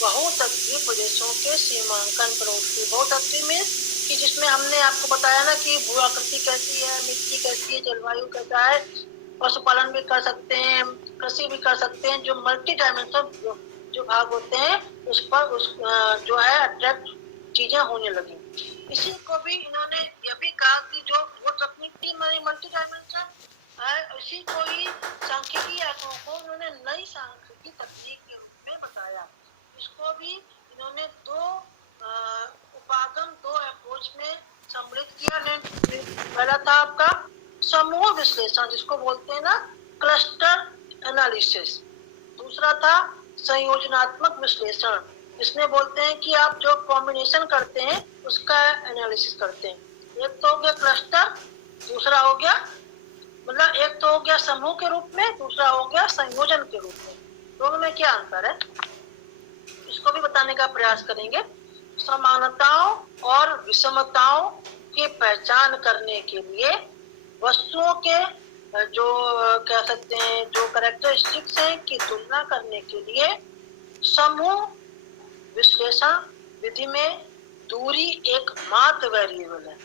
बहुतत्वीय प्रदेशों के सीमांकन पर होती है। बहुतत्वीय में कि जिसमें हमने आपको बताया ना कि भू आकृति कैसी है, मिट्टी कैसी है, जलवायु कैसा है, पशुपालन भी कर सकते हैं, कृषि भी कर सकते हैं। जो मल्टी डायमेंशनल जो भाग होते हैं उस पर जो है अट्रैक्ट चीजें होने लगी। इसी को भी इन्होंने यह भी कहा कि जो वो तकनीक थी मल्टी डायमेंशन है, उसी को ही सांख्यिकी आंकड़ों को उन्होंने नई सांख्यिकी तकनीक के रूप में बताया। इसको भी इन्होंने दो उपागम, दो अप्रोच में सम्मिलित किया। पहला था आपका समूह विश्लेषण जिसको बोलते हैं ना क्लस्टर एनालिसिस। दूसरा था संयोजनात्मक विश्लेषण जिसमें बोलते हैं कि आप जो कॉम्बिनेशन करते हैं उसका एनालिसिस करते हैं। एक तो हो गया क्लस्टर, दूसरा हो गया मतलब एक तो हो गया समूह के रूप में, दूसरा हो गया संयोजन के रूप में। दोनों में क्या अंतर है इसको भी बताने का प्रयास करेंगे। समानताओं और विषमताओं की पहचान करने के लिए वस्तुओं के जो कह सकते हैं जो कैरेक्टरिस्टिक्स हैं की तुलना करने के लिए समूह विश्लेषण विधि में दूरी एकमात्र वेरिएबल है।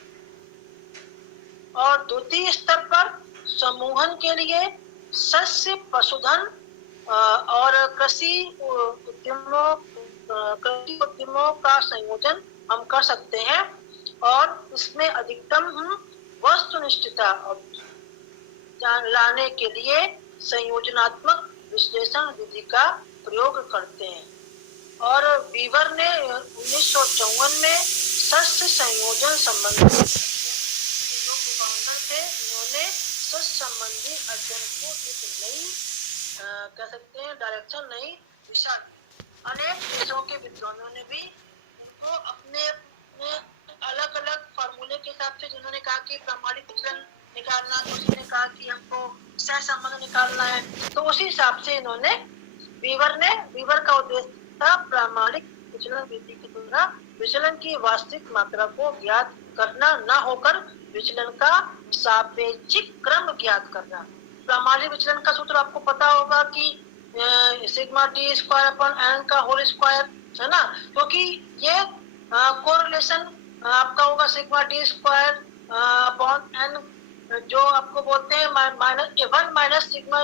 और द्वितीय स्तर पर समूहन के लिए सस्य, पशुधन और कृषि उद्यमों का संयोजन हम कर सकते हैं और इसमें अधिकतम वस्तुनिष्ठता लाने के लिए संयोजनात्मक विश्लेषण विधि का प्रयोग करते हैं। और वीवर ने 1954 में सस्य संयोजन संबंधी जो फाउंडर थे, उन्होंने सस्य संबंधी अध्ययन को एक नई कह सकते हैं डायरेक्शन, नई दिशा दी। अनेक देशों के विद्वानों ने भी उनको अपने अलग अलग फार्मूले के हिसाब से, जिन्होंने कहा कि प्रामाणिक विचलन निकालना, किसी ने कहा कि हमको सहसंबंध निकालना है, तो उसी हिसाब से इन्होंने वीवर का उद्देश्य था प्रामाणिक विचलन विधि के द्वारा विचलन की वास्तविक मात्रा को ज्ञात करना न होकर विचलन का सापेक्षिक क्रम ज्ञात करना। प्रामाणिक विचलन का सूत्र आपको पता होगा कि sigma T square upon N का होल स्क्वायर, है ना, क्योंकि ये कोरिलेशन आपका होगा sigma D square upon N, जो आपको बोलते हैं one minus sigma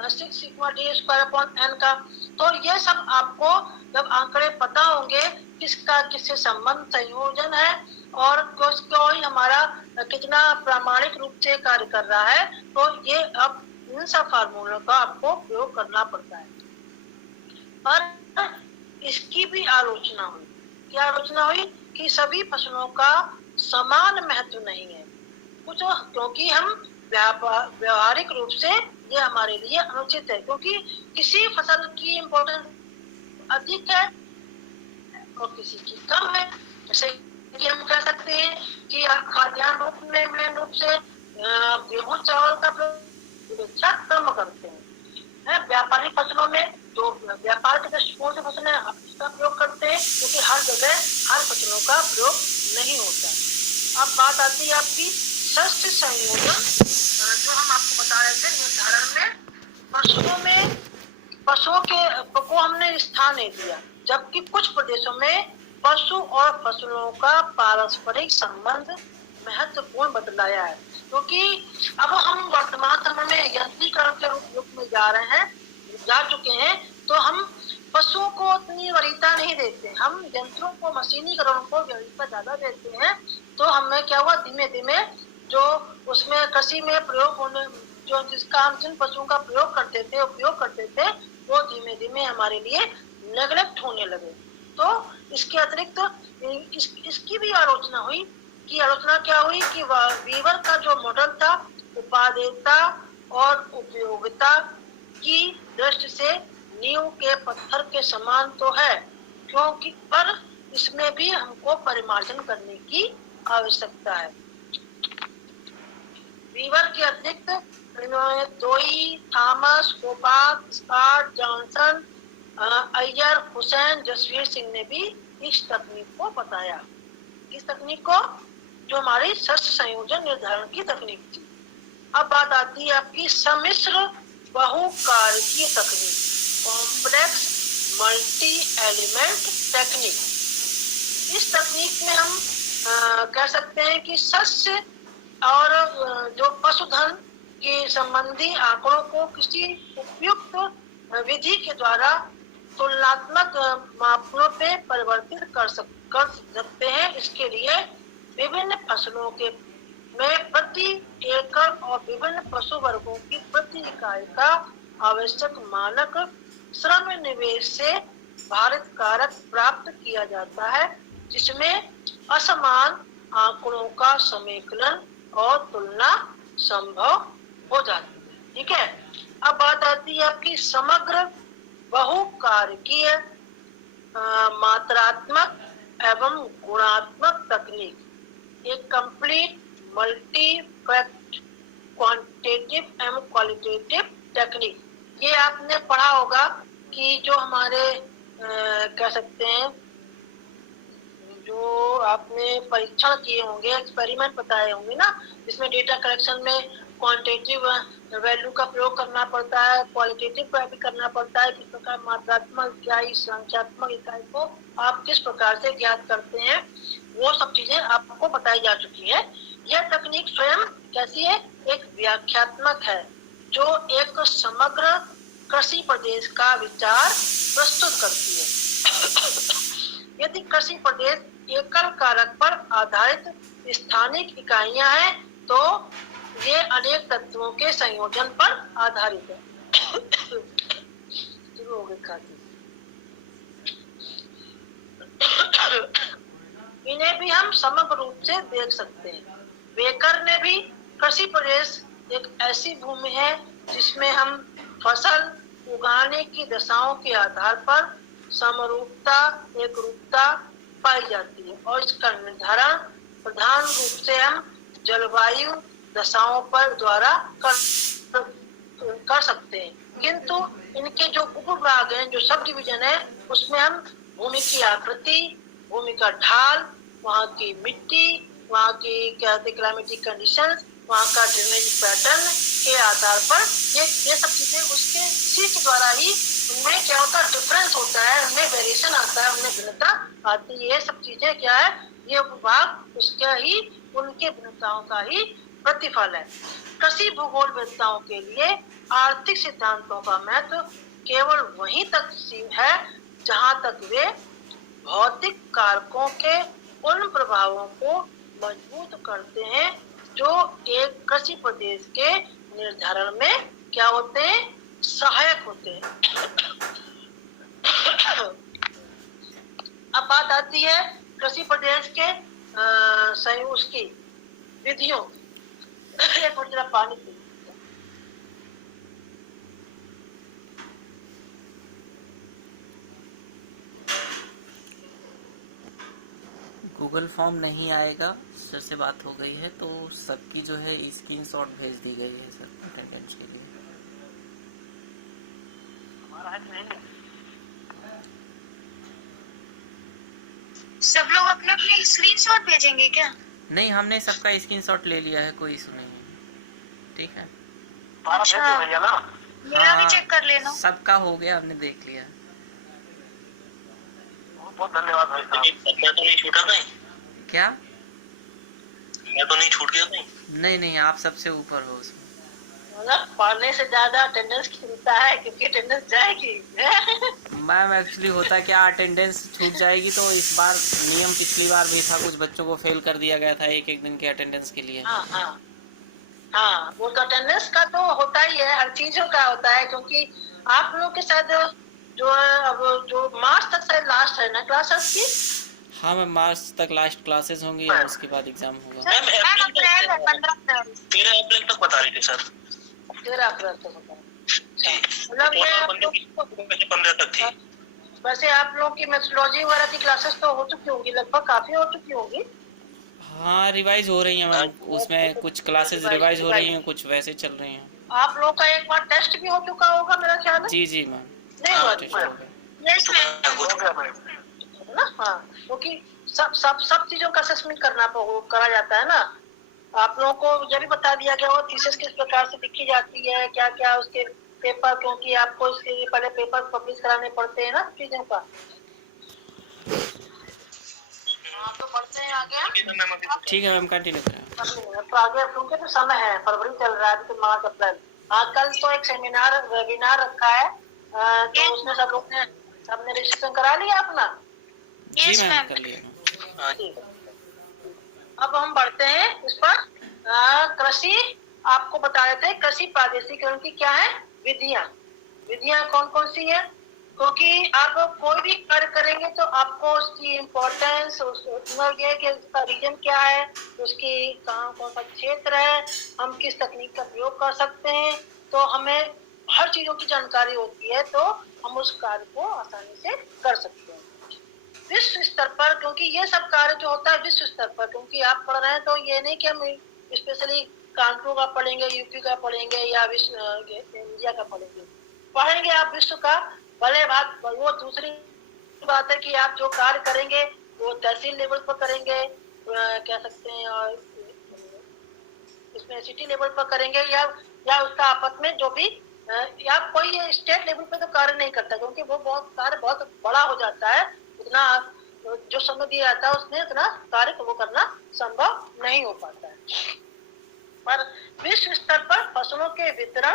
6 sigma D square upon N का। तो ये सब आपको जब आंकड़े पता होंगे किसका किससे संबंध संयोजन है और कोई हमारा कितना प्रामाणिक रूप से कार्य कर रहा है, तो ये अब इन सब फार्मूलों का आपको प्रयोग करना पड़ता है। पर इसकी भी आलोचना हुई। क्या आलोचना हुई? कि सभी फसलों का समान महत्व नहीं है कुछ, क्योंकि हम व्यवहारिक रूप से ये हमारे लिए अनुचित है, क्योंकि किसी फसल की इम्पोर्टेंस अधिक है और किसी की कम है। जैसे कि हम कह सकते हैं कि खाद्यान्न रूप में मेन रूप से गेहूं चावल का प्रयोग कम करते हैं। व्यापारिक फसलों में जो व्यापार के दृष्टिकोण से फसलें इसका प्रयोग करते हैं, क्योंकि हर जगह हर फसलों का प्रयोग नहीं होता। अब बात आती है आपकी शस्त्र संयोजन, जो हम आपको बता रहे थे निर्धारण में पशुओं को हमने स्थान नहीं दिया, जबकि कुछ प्रदेशों में पशु और फसलों का पारस्परिक संबंध महत्वपूर्ण बतलाया है। क्योंकि अब हम वर्तमान समय में यंत्रीकरण के युग में जा चुके हैं, तो हम पशुओं को उतनी वरीयता नहीं देते, हम यंत्रों को मशीनीकरण को वरीयता ज्यादा देते हैं। तो हमें क्या हुआ, धीमे धीमे जो उसमें कृषि में प्रयोग होने जो जिसका हम जिन पशुओं का उपयोग करते थे वो धीमे धीमे हमारे लिए नेग्लेक्ट होने लगे। तो इसके अतिरिक्त इसकी भी आलोचना हुई। कि आलोचना क्या हुई कि वीवर का जो मॉडल था उपादेयता और उपयोगिता की दृष्टि से नींव के पत्थर के समान तो है, क्योंकि पर इसमें भी हमको परिमार्जन करने की आवश्यकता है। वीवर के अतिरिक्त इन्होंने दोई, थॉमस, कोपाक, स्कॉट, जॉनसन, अय्यर, हुसैन, जसवीर सिंह ने भी इस तकनीक को बताया। इस तकनीक को जो हमारी शस्त्र संयोजन निर्धारण की तकनीक थी। अब बात आती है आपकी सम्मिश्र बहुकारकीय तकनीक, कॉम्प्लेक्स मल्टी एलिमेंट टेक्निक। इस तकनीक में हम कह सकते हैं कि शस्य और जो पशुधन के संबंधी आंकड़ों को किसी उपयुक्त विधि के द्वारा तुलनात्मक मापनों पे परिवर्तित कर सकते हैं। इसके लिए विभिन्न फसलों के में प्रति एकड़ और विभिन्न पशु वर्गों की प्रति इकाई का आवश्यक मानक श्रम निवेश से भारित कारक प्राप्त किया जाता है, जिसमें असमान आंकड़ों का समेकलन और तुलना संभव हो जाती है। ठीक है, अब बात आती है आपकी समग्र बहुकारकीय मात्रात्मक एवं गुणात्मक तकनीक, एक कंप्लीट मल्टी फैक्ट क्वांटिटेटिव एवं क्वालिटेटिव टेक्निक। ये आपने पढ़ा होगा कि जो हमारे कह सकते हैं जो आपने परीक्षण किए होंगे, एक्सपेरिमेंट बताए होंगे ना, जिसमें डेटा कलेक्शन में क्वांटिटेटिव वैल्यू का प्रयोग करना पड़ता है, क्वालिटेटिव का भी करना पड़ता है, किस प्रकार मात्रात्मक इकाई संख्यात्मक इकाई को आप किस प्रकार से ज्ञात करते हैं, वो सब चीजें आपको बताई जा चुकी है। यह तकनीक स्वयं कैसी है, एक व्याख्यात्मक है जो एक समग्र कृषि प्रदेश का विचार प्रस्तुत करती है। यदि कृषि प्रदेश एकल कारक पर आधारित स्थानिक इकाइयां हैं, तो ये अनेक तत्वों के संयोजन पर आधारित है। इन्हें भी हम समग्र रूप से देख सकते हैं। बेकर ने भी कृषि प्रदेश एक ऐसी भूमि है जिसमें हम फसल उगाने की दशाओं के आधार पर समरूपता एक रूपता पाई जाती है, और इसका निर्धारण प्रधान रूप से हम जलवायु दशाओं पर द्वारा कर सकते हैं। किंतु इनके जो उपभाग हैं, जो सब डिवीजन है, उसमें हम भूमि की आकृति, भूमि का ढाल, वहाँ की मिट्टी, वहाँ की क्लाइमेटिक कंडीशंस, वहाँ का ड्रेनेज पैटर्न के आधार पर ये सब चीजें उसके इसी के द्वारा ही उनमें क्या होता है, डिफरेंस होता है, उनमें वेरिएशन आता है, उनमें भिन्नता आती है। ये सब चीजें क्या है, ये विभाग उसका ही, उनके भिन्नताओं का ही प्रतिफल है। कृषि भूगोलवेत्ताओं के लिए आर्थिक सिद्धांतों का महत्व केवल वहीं तक है जहां तक वे भौतिक कारकों के उन प्रभावों को मजबूत करते हैं जो एक कृषि प्रदेश के निर्धारण में क्या होते हैं, सहायक होते हैं। अब बात आती है कृषि प्रदेश के उसकी विधियों की। एक मिनट पानी पी। गूगल फॉर्म नहीं आएगा, सर से बात हो गई है, तो सबकी जो है स्क्रीनशॉट भेज दी गई है सर अटेंडेंस के लिए। हमारा है कि नहीं? सब लोग अपने अपने स्क्रीनशॉट भेजेंगे क्या? नहीं, हमने सबका स्क्रीनशॉट ले लिया है, कोई इशू नहीं है, ठीक है। अच्छा, मेरा भी चेक कर लेना। सबका हो गया, हमने देख लिया। बहुत धन्यवाद भाई साहब। मैं तो नहीं छूटा कहीं? क्या? मैं तो नहीं छूट गया कहीं? नहीं, आप सबसे ऊपर हो उसमें। मतलब पढ़ने से ज्यादा अटेंडेंस की चिंता है, क्योंकि अटेंडेंस जाएगी। मैम एक्चुअली होता क्या, अटेंडेंस छूट जाएगी तो इस बार नियम पिछली बार भी था, कुछ बच्चों को फेल कर दिया गया था एक दिन के अटेंडेंस के लिए। हाँ, वो तो अटेंडेंस का तो होता ही है, हर चीजों का होता है, क्योंकि आप लोग के साथ जो अब जो मार्च तक शायद लास्ट है ना क्लासेस की। हाँ मैम, मार्च तक लास्ट क्लासेस होंगी और उसके बाद एग्जाम होगा। मैम अप्रैल है, 15 अप्रैल। 13 अप्रैल तक बता रहे थे सर। 13 अप्रैल तक होता है। मतलब ये आप बंदों की 15 तक थी। वैसे आप लोग की मेथोडोलॉजी वगैरह की क्लासेस तो हो चुकी होंगी, लगभग काफी हो चुकी होंगी। हाँ, रिवाइज हो रही है मैम, उसमें कुछ क्लासेस रिवाइज हो रही हैं, कुछ वैसे चल रही हैं। आप लोग का एक बार टेस्ट भी हो चुका होगा मेरा ख्याल है। जी मैम, नहीं हुआ टेस्ट हो गया। Yes ma'am. है ना? हाँ, क्योंकि सब चीजों का असेसमेंट करा जाता है ना। आप लोगों को यह भी बता दिया गया हो थीसिस किस प्रकार से लिखी जाती है, क्या क्या उसके पेपर, क्योंकि आपको इसके लिए पहले पेपर पब्लिश कराने पड़ते हैं ना चीजों का। आप तो पढ़ते हैं आगे। ठीक है मैम, कंटिन्यू करें। तो आगे क्योंकि तो समय है, फरवरी चल रहा है, तो मार्च अप्रैल। कल तो एक वेबिनार रखा है, तो उसमें सबने रजिस्ट्रेशन करा लिया अपना। जी मैम, कर लिया। अब हम बढ़ते हैं इस पर। कृषि आपको बता रहे थे, कृषि प्रादेशिकरण की क्या है विधियां कौन कौन सी है, क्योंकि आप कोई भी कार्य करेंगे तो आपको उसकी इम्पोर्टेंस, ये कि उसका रीजन क्या है, उसकी कहाँ कौन सा क्षेत्र है, हम किस तकनीक का प्रयोग कर सकते हैं, तो हमें हर चीजों की जानकारी होती है, तो हम उस कार्य को आसानी से कर सकते हैं विश्व स्तर पर। क्योंकि ये सब कार्य जो होता है विश्व स्तर पर, क्योंकि आप पढ़ रहे हैं तो ये नहीं कि हम स्पेशली कानपुर का पढ़ेंगे, यूपी का पढ़ेंगे या इंडिया का पढ़ेंगे आप विश्व का। भले बात वो दूसरी बात है कि आप जो कार्य करेंगे वो तहसील लेवल पर करेंगे, कह सकते हैं, और इसमें सिटी लेवल पर करेंगे, या उसका आपस में जो भी, या कोई स्टेट लेवल पे तो कार्य नहीं करता, क्योंकि वो कार्य बहुत बड़ा हो जाता है, उतना जो समय दिया जाता है उसमें उतना कार्य को वो करना संभव नहीं हो पाता है। पर विश्व स्तर पर फसलों के वितरण,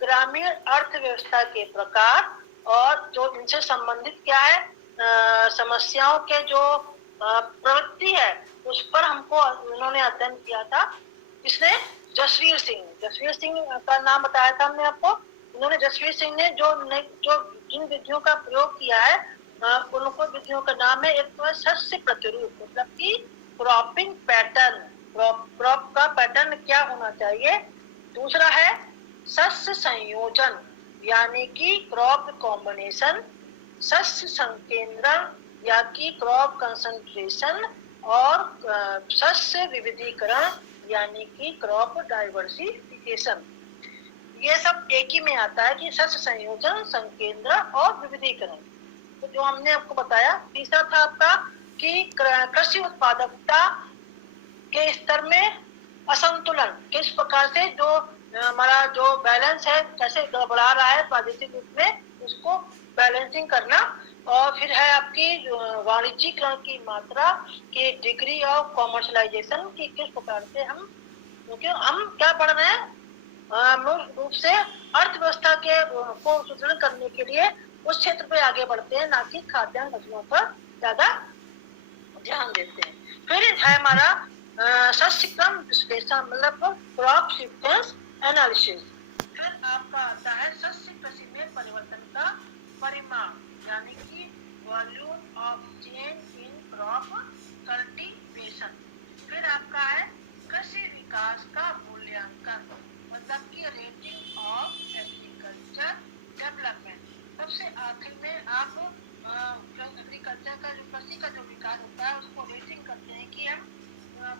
ग्रामीण अर्थव्यवस्था के प्रकार और जो इनसे संबंधित क्या है समस्याओं के जो प्रवृत्ति है, उस पर हमको उन्होंने अध्ययन किया था। इसने जसवीर सिंह का नाम बताया था हमने आपको। उन्होंने जसवीर सिंह ने जो जिन विधियों का प्रयोग किया है, उनको विधियों का नाम है, एक तो है शस्य प्रतिरूप, मतलब कि क्रॉपिंग पैटर्न, क्रॉप का पैटर्न क्या होना चाहिए। दूसरा है शस्य संयोजन, यानी कि क्रॉप कॉम्बिनेशन, शस्य संकेंद्रण या कि क्रॉप कंसंट्रेशन, और शस्य विविधीकरण यानी कि क्रॉप डाइवर्सिफिकेशन। ये सब एक ही में आता है कि शस्य संयोजन, संकेंद्रण और विविधीकरण। तो जो हमने आपको बताया। तीसरा था आपका कि कृषि उत्पादकता के स्तर में असंतुलन किस प्रकार से, जो हमारा जो बैलेंस है कैसे गड़बड़ा रहा है प्रादेशिक रूप में, उसको बैलेंसिंग करना। और फिर है आपकी वाणिज्यिकरण की मात्रा की डिग्री ऑफ कॉमर्शलाइजेशन की किस प्रकार से हम, क्योंकि हम क्या पढ़ रहे हैं मूल रूप से अर्थव्यवस्था के को सुदृढ़ करने के लिए उस क्षेत्र पे आगे बढ़ते हैं, ना कि खाद्यान्न फसलों पर ज्यादा ध्यान देते हैं। फिर है हमारा शस्य क्रम विश्लेषण, मतलब क्रॉप सीक्वेंस एनालिसिस। फिर आपका आता है शस्य कृषि में परिवर्तन का परिमाण, यानी कि volume of change in crop cultivation. फिर आपका है कृषि विकास का मूल्यांकन, मतलब कि रेटिंग ऑफ एग्रीकल्चर डेवलपमेंट। सबसे आखिर में आप एग्रीकल्चर का जो कृषि का जो विकास होता है उसको रेटिंग करते हैं कि हम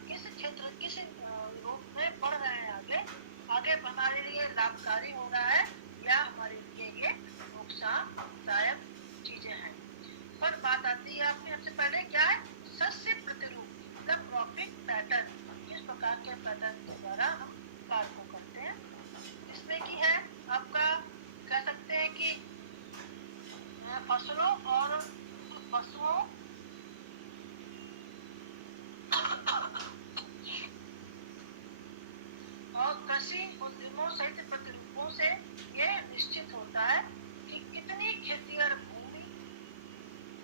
किस क्षेत्र किस रूप में बढ़ रहे हैं, आगे हमारे लिए लाभकारी हो रहा है या हमारे लिए ये नुकसानदायक चीजें हैं। पर बात आती है आपके सबसे पहले क्या है शस्य प्रतिरूप, मतलब क्रॉपिंग पैटर्न, किस प्रकार के पैटर्न के द्वारा हम कार्य को करते हैं। इसमें की है आपका कह सकते हैं कि फसलों और पशुओं और कृषि उद्यमों सहित प्रतिरूपों से ये निश्चित होता है कि कितनी खेतीहर भूमि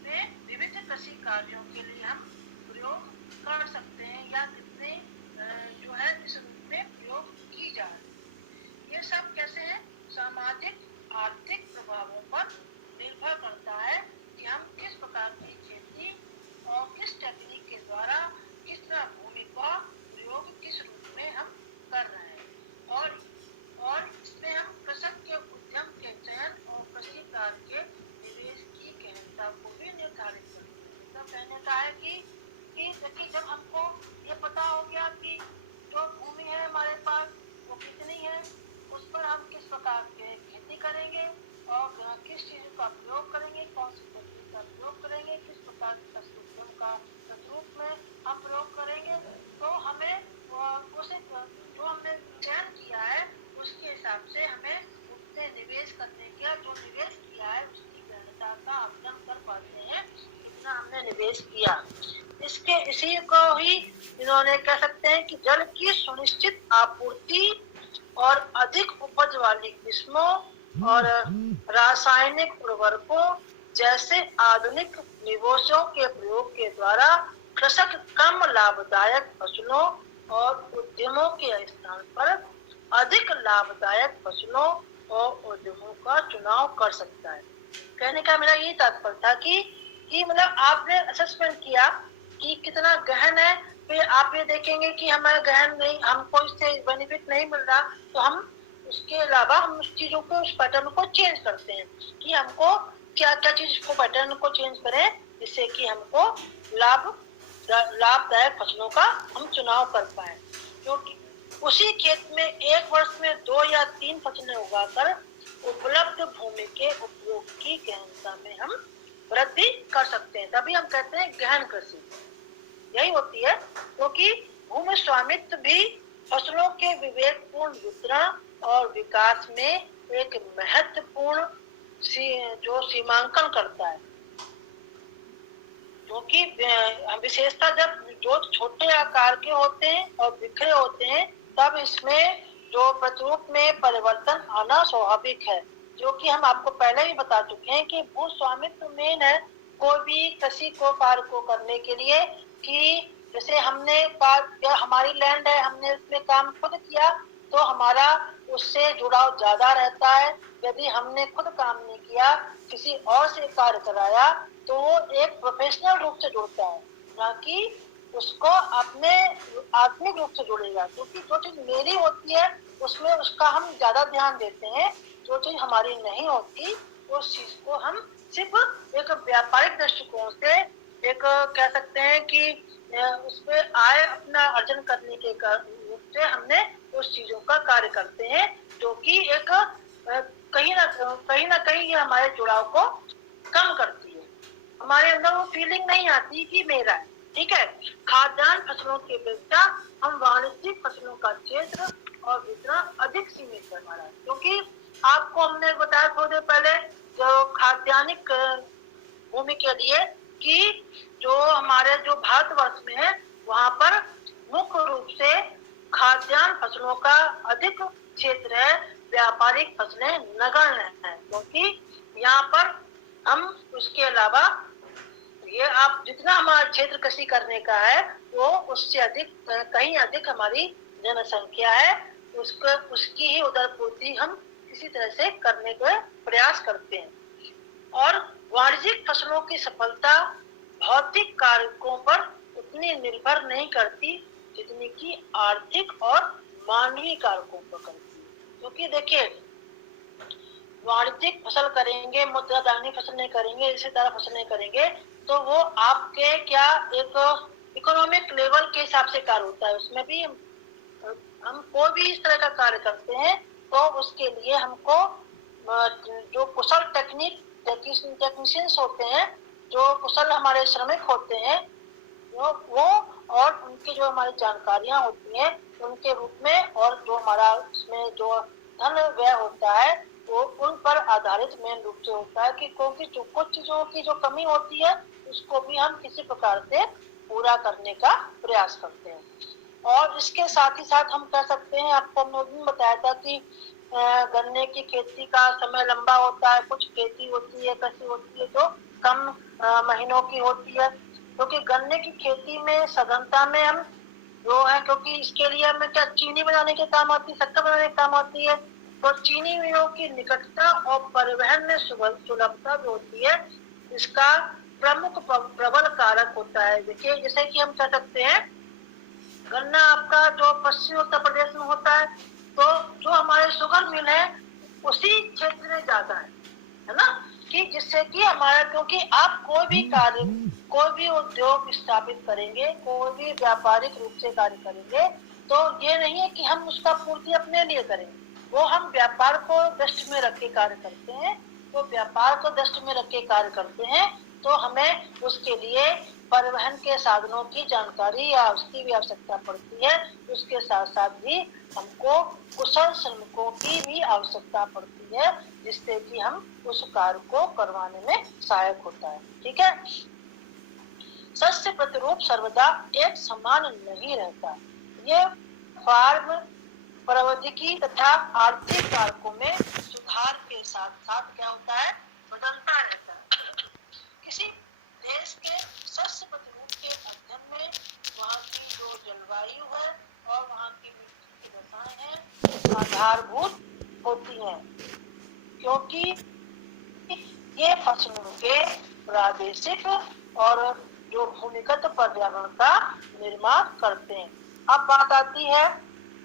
में विविध कृषि कार्यों के लिए हम प्रयोग कर सकते हैं या कितने जो है इस रूप में प्रयोग की जा रही। ये सब कैसे है सामाजिक आर्थिक प्रभावों पर निर्भर करता है कि हम किस प्रकार की खेती और किस टेक्निक के द्वारा किस तरह भूमि का प्रयोग किस रूप में हम कर रहे हैं। और इसमें हम कृषक के उद्यम के चयन और कृषि कार्य के निवेश की गहनता को भी निर्धारित करते हैं। तो कहने का है कि देखिए जब हमको ये पता हो गया कि जो भूमि है हमारे पास वो कितनी है, उस पर हम किस प्रकार के खेती करेंगे और किस चीज का प्रयोग करेंगे, कौन सी तकनीक का प्रयोग करेंगे, किस प्रकार के कृषि उद्यम का प्रतिरूप में हम प्रयोग करेंगे, तो हमें उसे जो हमने चयन किया है उसके हिसाब से हमें उससे निवेश करने का जो निवेश किया है उसकी गहनता का आकलन कर पाते हैं कितना हमने निवेश किया। इसी को ही इन्होंने कह सकते हैं कि जल की सुनिश्चित आपूर्ति और अधिक उपज वाली किस्मों और रासायनिक उर्वरकों जैसे आधुनिक निवेशों के प्रयोग के द्वारा कृषक कम लाभदायक फसलों और उद्यमों के स्थान पर अधिक लाभदायक फसलों और उद्यमों का चुनाव कर सकता है। कहने का मेरा यही तात्पर्य था कि मतलब आपने असेसमेंट किया कि कितना गहन है, फिर आप ये देखेंगे कि हमारा गहन नहीं, हमको इससे बेनिफिट नहीं मिल रहा, तो हम उसके अलावा हम उस चीजों को उस पैटर्न को चेंज करते हैं कि हमको क्या क्या चीज को पैटर्न को चेंज करें जिससे कि हमको लाभदायक फसलों का हम चुनाव कर पाए। क्योंकि उसी खेत में एक वर्ष में 2 या 3 फसलें उगाकर उपलब्ध भूमि के उपयोग की गहनता में हम वृद्धि कर सकते हैं, तभी हम कहते हैं गहन कृषि यही होती है। क्योंकि भूमि स्वामित्व भी फसलों के विवेकपूर्ण वितरण और विकास में एक महत्वपूर्ण जो सीमांकन करता है। क्योंकि विशेषता जब जो छोटे आकार के होते हैं और बिखरे होते हैं तब इसमें जो प्रतिरूप में परिवर्तन आना स्वाभाविक है, जो कि हम आपको पहले ही बता चुके हैं कि भू स्वामित्व मेन है कोई भी कृषि को कार्य को करने के लिए। कि जैसे हमने हमारी लैंड है, हमने उसमें काम खुद किया तो हमारा उससे जुड़ाव ज्यादा रहता है। यदि हमने खुद काम नहीं किया, किसी और से कार्य कराया, तो वो एक प्रोफेशनल रूप से जुड़ता है, ना कि उसको अपने आत्मिक रूप से जुड़ेगा। क्योंकि जो चीज मेरी होती है उसमें उसका हम ज्यादा ध्यान देते हैं, जो चीज हमारी नहीं होती उस चीज को हम सिर्फ एक व्यापारिक दृष्टिकोण से एक कह सकते हैं कि उसमें आय अपना अर्जन करने के रूप से हमने उस चीजों का कार्य करते हैं, जो कि एक कहीं ना कहीं ये हमारे जुड़ाव को कम करती है। हमारे अंदर वो फीलिंग नहीं आती कि मेरा है। ठीक है, खाद्यान्न फसलों की अपेक्षा हम वाणिज्यिक फसलों का क्षेत्र और वितरण अधिक सीमित है हमारा। क्योंकि आपको हमने बताया थोड़ी देर पहले जो खाद्यानिक भूमि के लिए कि जो हमारे जो भारतवर्ष में है वहाँ पर मुख्य रूप से खाद्यान्न फसलों का अधिक क्षेत्र है, व्यापारिक फसलें नगण्य हैं, क्योंकि यहाँ पर हम उसके अलावा ये आप जितना हमारा क्षेत्र कृषि करने का है वो उससे अधिक कहीं अधिक हमारी जनसंख्या है, उसकी ही उदर पूर्ति हम किसी तरह से करने का प्रयास करते हैं। और वाणिज्यिक फसलों की सफलता भौतिक कारकों पर उतनी निर्भर नहीं करती जितनी कि आर्थिक और मानवीय कारकों पर करती है। क्योंकि देखिए वाणिज्यिक फसल करेंगे, मुद्रादानी फसलें करेंगे, इसी तरह फसलें करेंगे तो वो आपके क्या एक इकोनॉमिक लेवल के हिसाब से कार्य होता है। उसमें भी हम कोई भी इस तरह का कार्य करते हैं तो उसके लिए हमको जो कुशल टेक्नीशियंस होते हैं, जो कुशल हमारे श्रमिक होते हैं वो और उनकी जो हमारी जानकारियां होती हैं उनके रूप में, और जो हमारा उसमें जो धन व्यय होता है वो उन पर आधारित मेन रूप से होता है कि क्योंकि जो कुछ चीजों की जो कमी होती है उसको भी हम किसी प्रकार से पूरा करने का प्रयास करते हैं। और इसके साथ ही साथ हम कह सकते हैं, आपको हमने बताया था कि गन्ने की खेती का समय लंबा होता है, कुछ खेती होती है कैसी होती है जो कम महीनों की होती है, क्योंकि गन्ने की खेती में सघनता में हम जो है, क्योंकि इसके लिए हमें क्या चीनी बनाने के काम आती है, शक्कर बनाने के काम आती है, तो चीनी मिलों की निकटता और परिवहन में सुलभता जो होती है इसका प्रमुख प्रबल कारक होता है। देखिए जैसे कि हम कह सकते हैं गन्ना आपका जो पश्चिमी उत्तर प्रदेश में होता है तो जो हमारे शुगर मिल है उसी क्षेत्र में ज्यादा है ना, कि जिससे कि हमारा, क्योंकि आप कोई भी कार्य कोई भी उद्योग स्थापित करेंगे, कोई भी व्यापारिक रूप से कार्य करेंगे तो ये नहीं है कि हम उसका पूर्ति अपने लिए करेंगे, वो हम व्यापार को दृष्टि में रख के कार्य करते हैं। तो व्यापार को दृष्टि में रख के कार्य करते हैं तो हमें उसके लिए परिवहन के साधनों की जानकारी या उसकी भी आवश्यकता पड़ती है। उसके साथ साथ भी हमको कुशल श्रमिकों की भी आवश्यकता पड़ती है जिससे कि हम उस कार्य को करवाने में सहायक होता है। ठीक है, शस्य प्रतिरूप सर्वदा एक समान नहीं रहता। ये फार्म प्रौद्योगिकी तथा आर्थिक कारकों में सुधार के साथ साथ क्या होता है, बदलता रहता है। किसी देश के शस्य प्रतिरूप के अध्ययन में वहाँ की जो जलवायु है और वहाँ की मिट्टी की दशाएं हैं आधारभूत होती हैं, क्योंकि ये फसलों के प्रादेशिक और जो भूमिगत पर्यावरण का निर्माण करते हैं। अब बात आती है,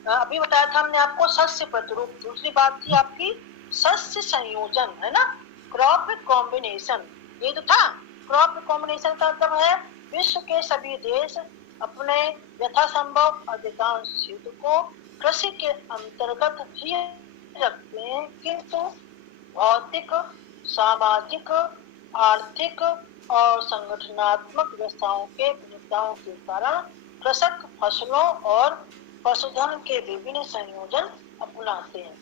अभी बताया था हमने आपको शस्य प्रतिरूप, दूसरी बात थी आपकी शस्य संयोजन, है ना, क्रॉप कॉम्बिनेशन। ये तो था क्रॉप कॉम्बिनेशन का मतलब है विश्व के सभी देश अपने यथासंभव अधिकांश क्षेत्र को कृषि के अंतर्गत ही रखते हैं, किंतु भौतिक, सामाजिक, आर्थिक और संगठनात्मक व्यवस्थाओं के विविधताओं के कारण कृषक फसलों और पशुधन के विभिन्न संयोजन अपनाते हैं।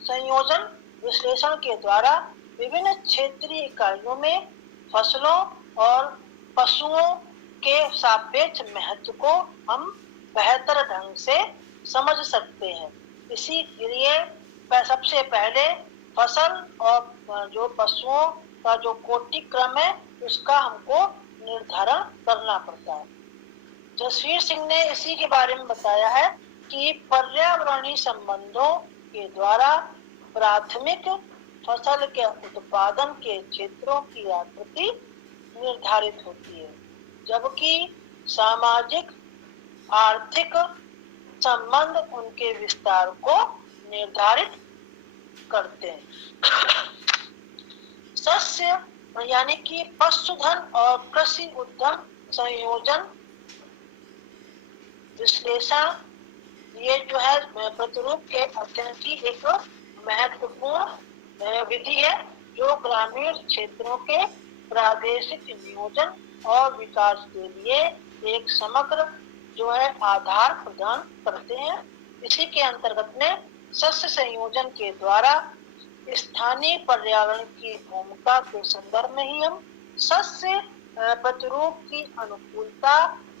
संयोजन विश्लेषण के द्वारा विभिन्न क्षेत्रीय इकाइयों में फसलों और पशुओं के सापेक्ष महत्व को हम बेहतर ढंग से समझ सकते हैं। इसी लिए सबसे पहले फसल और जो पशुओं का जो कोटि क्रम है उसका हमको निर्धारण करना पड़ता है। जसवीर सिंह ने इसी के बारे में बताया है कि पर्यावरणीय संबंधों के द्वारा प्राथमिक फसल के उत्पादन के क्षेत्रों की आकृति निर्धारित होती है, जबकि सामाजिक आर्थिक संबंध उनके विस्तार को निर्धारित करते हैं। शस्य यानी कि पशुधन और कृषि उद्यम संयोजन विश्लेषण, ये जो है प्रतिरूप के अध्ययन की एक महत्वपूर्ण विधि है जो ग्रामीण क्षेत्रों के प्रादेशिक नियोजन और विकास के लिए एक समग्र जो है आधार प्रदान करते हैं। इसी के अंतर्गत में शस्य संयोजन के द्वारा स्थानीय पर्यावरण की भूमिका के संदर्भ में ही हम सस्य प्रतिरूप की अनुकूलता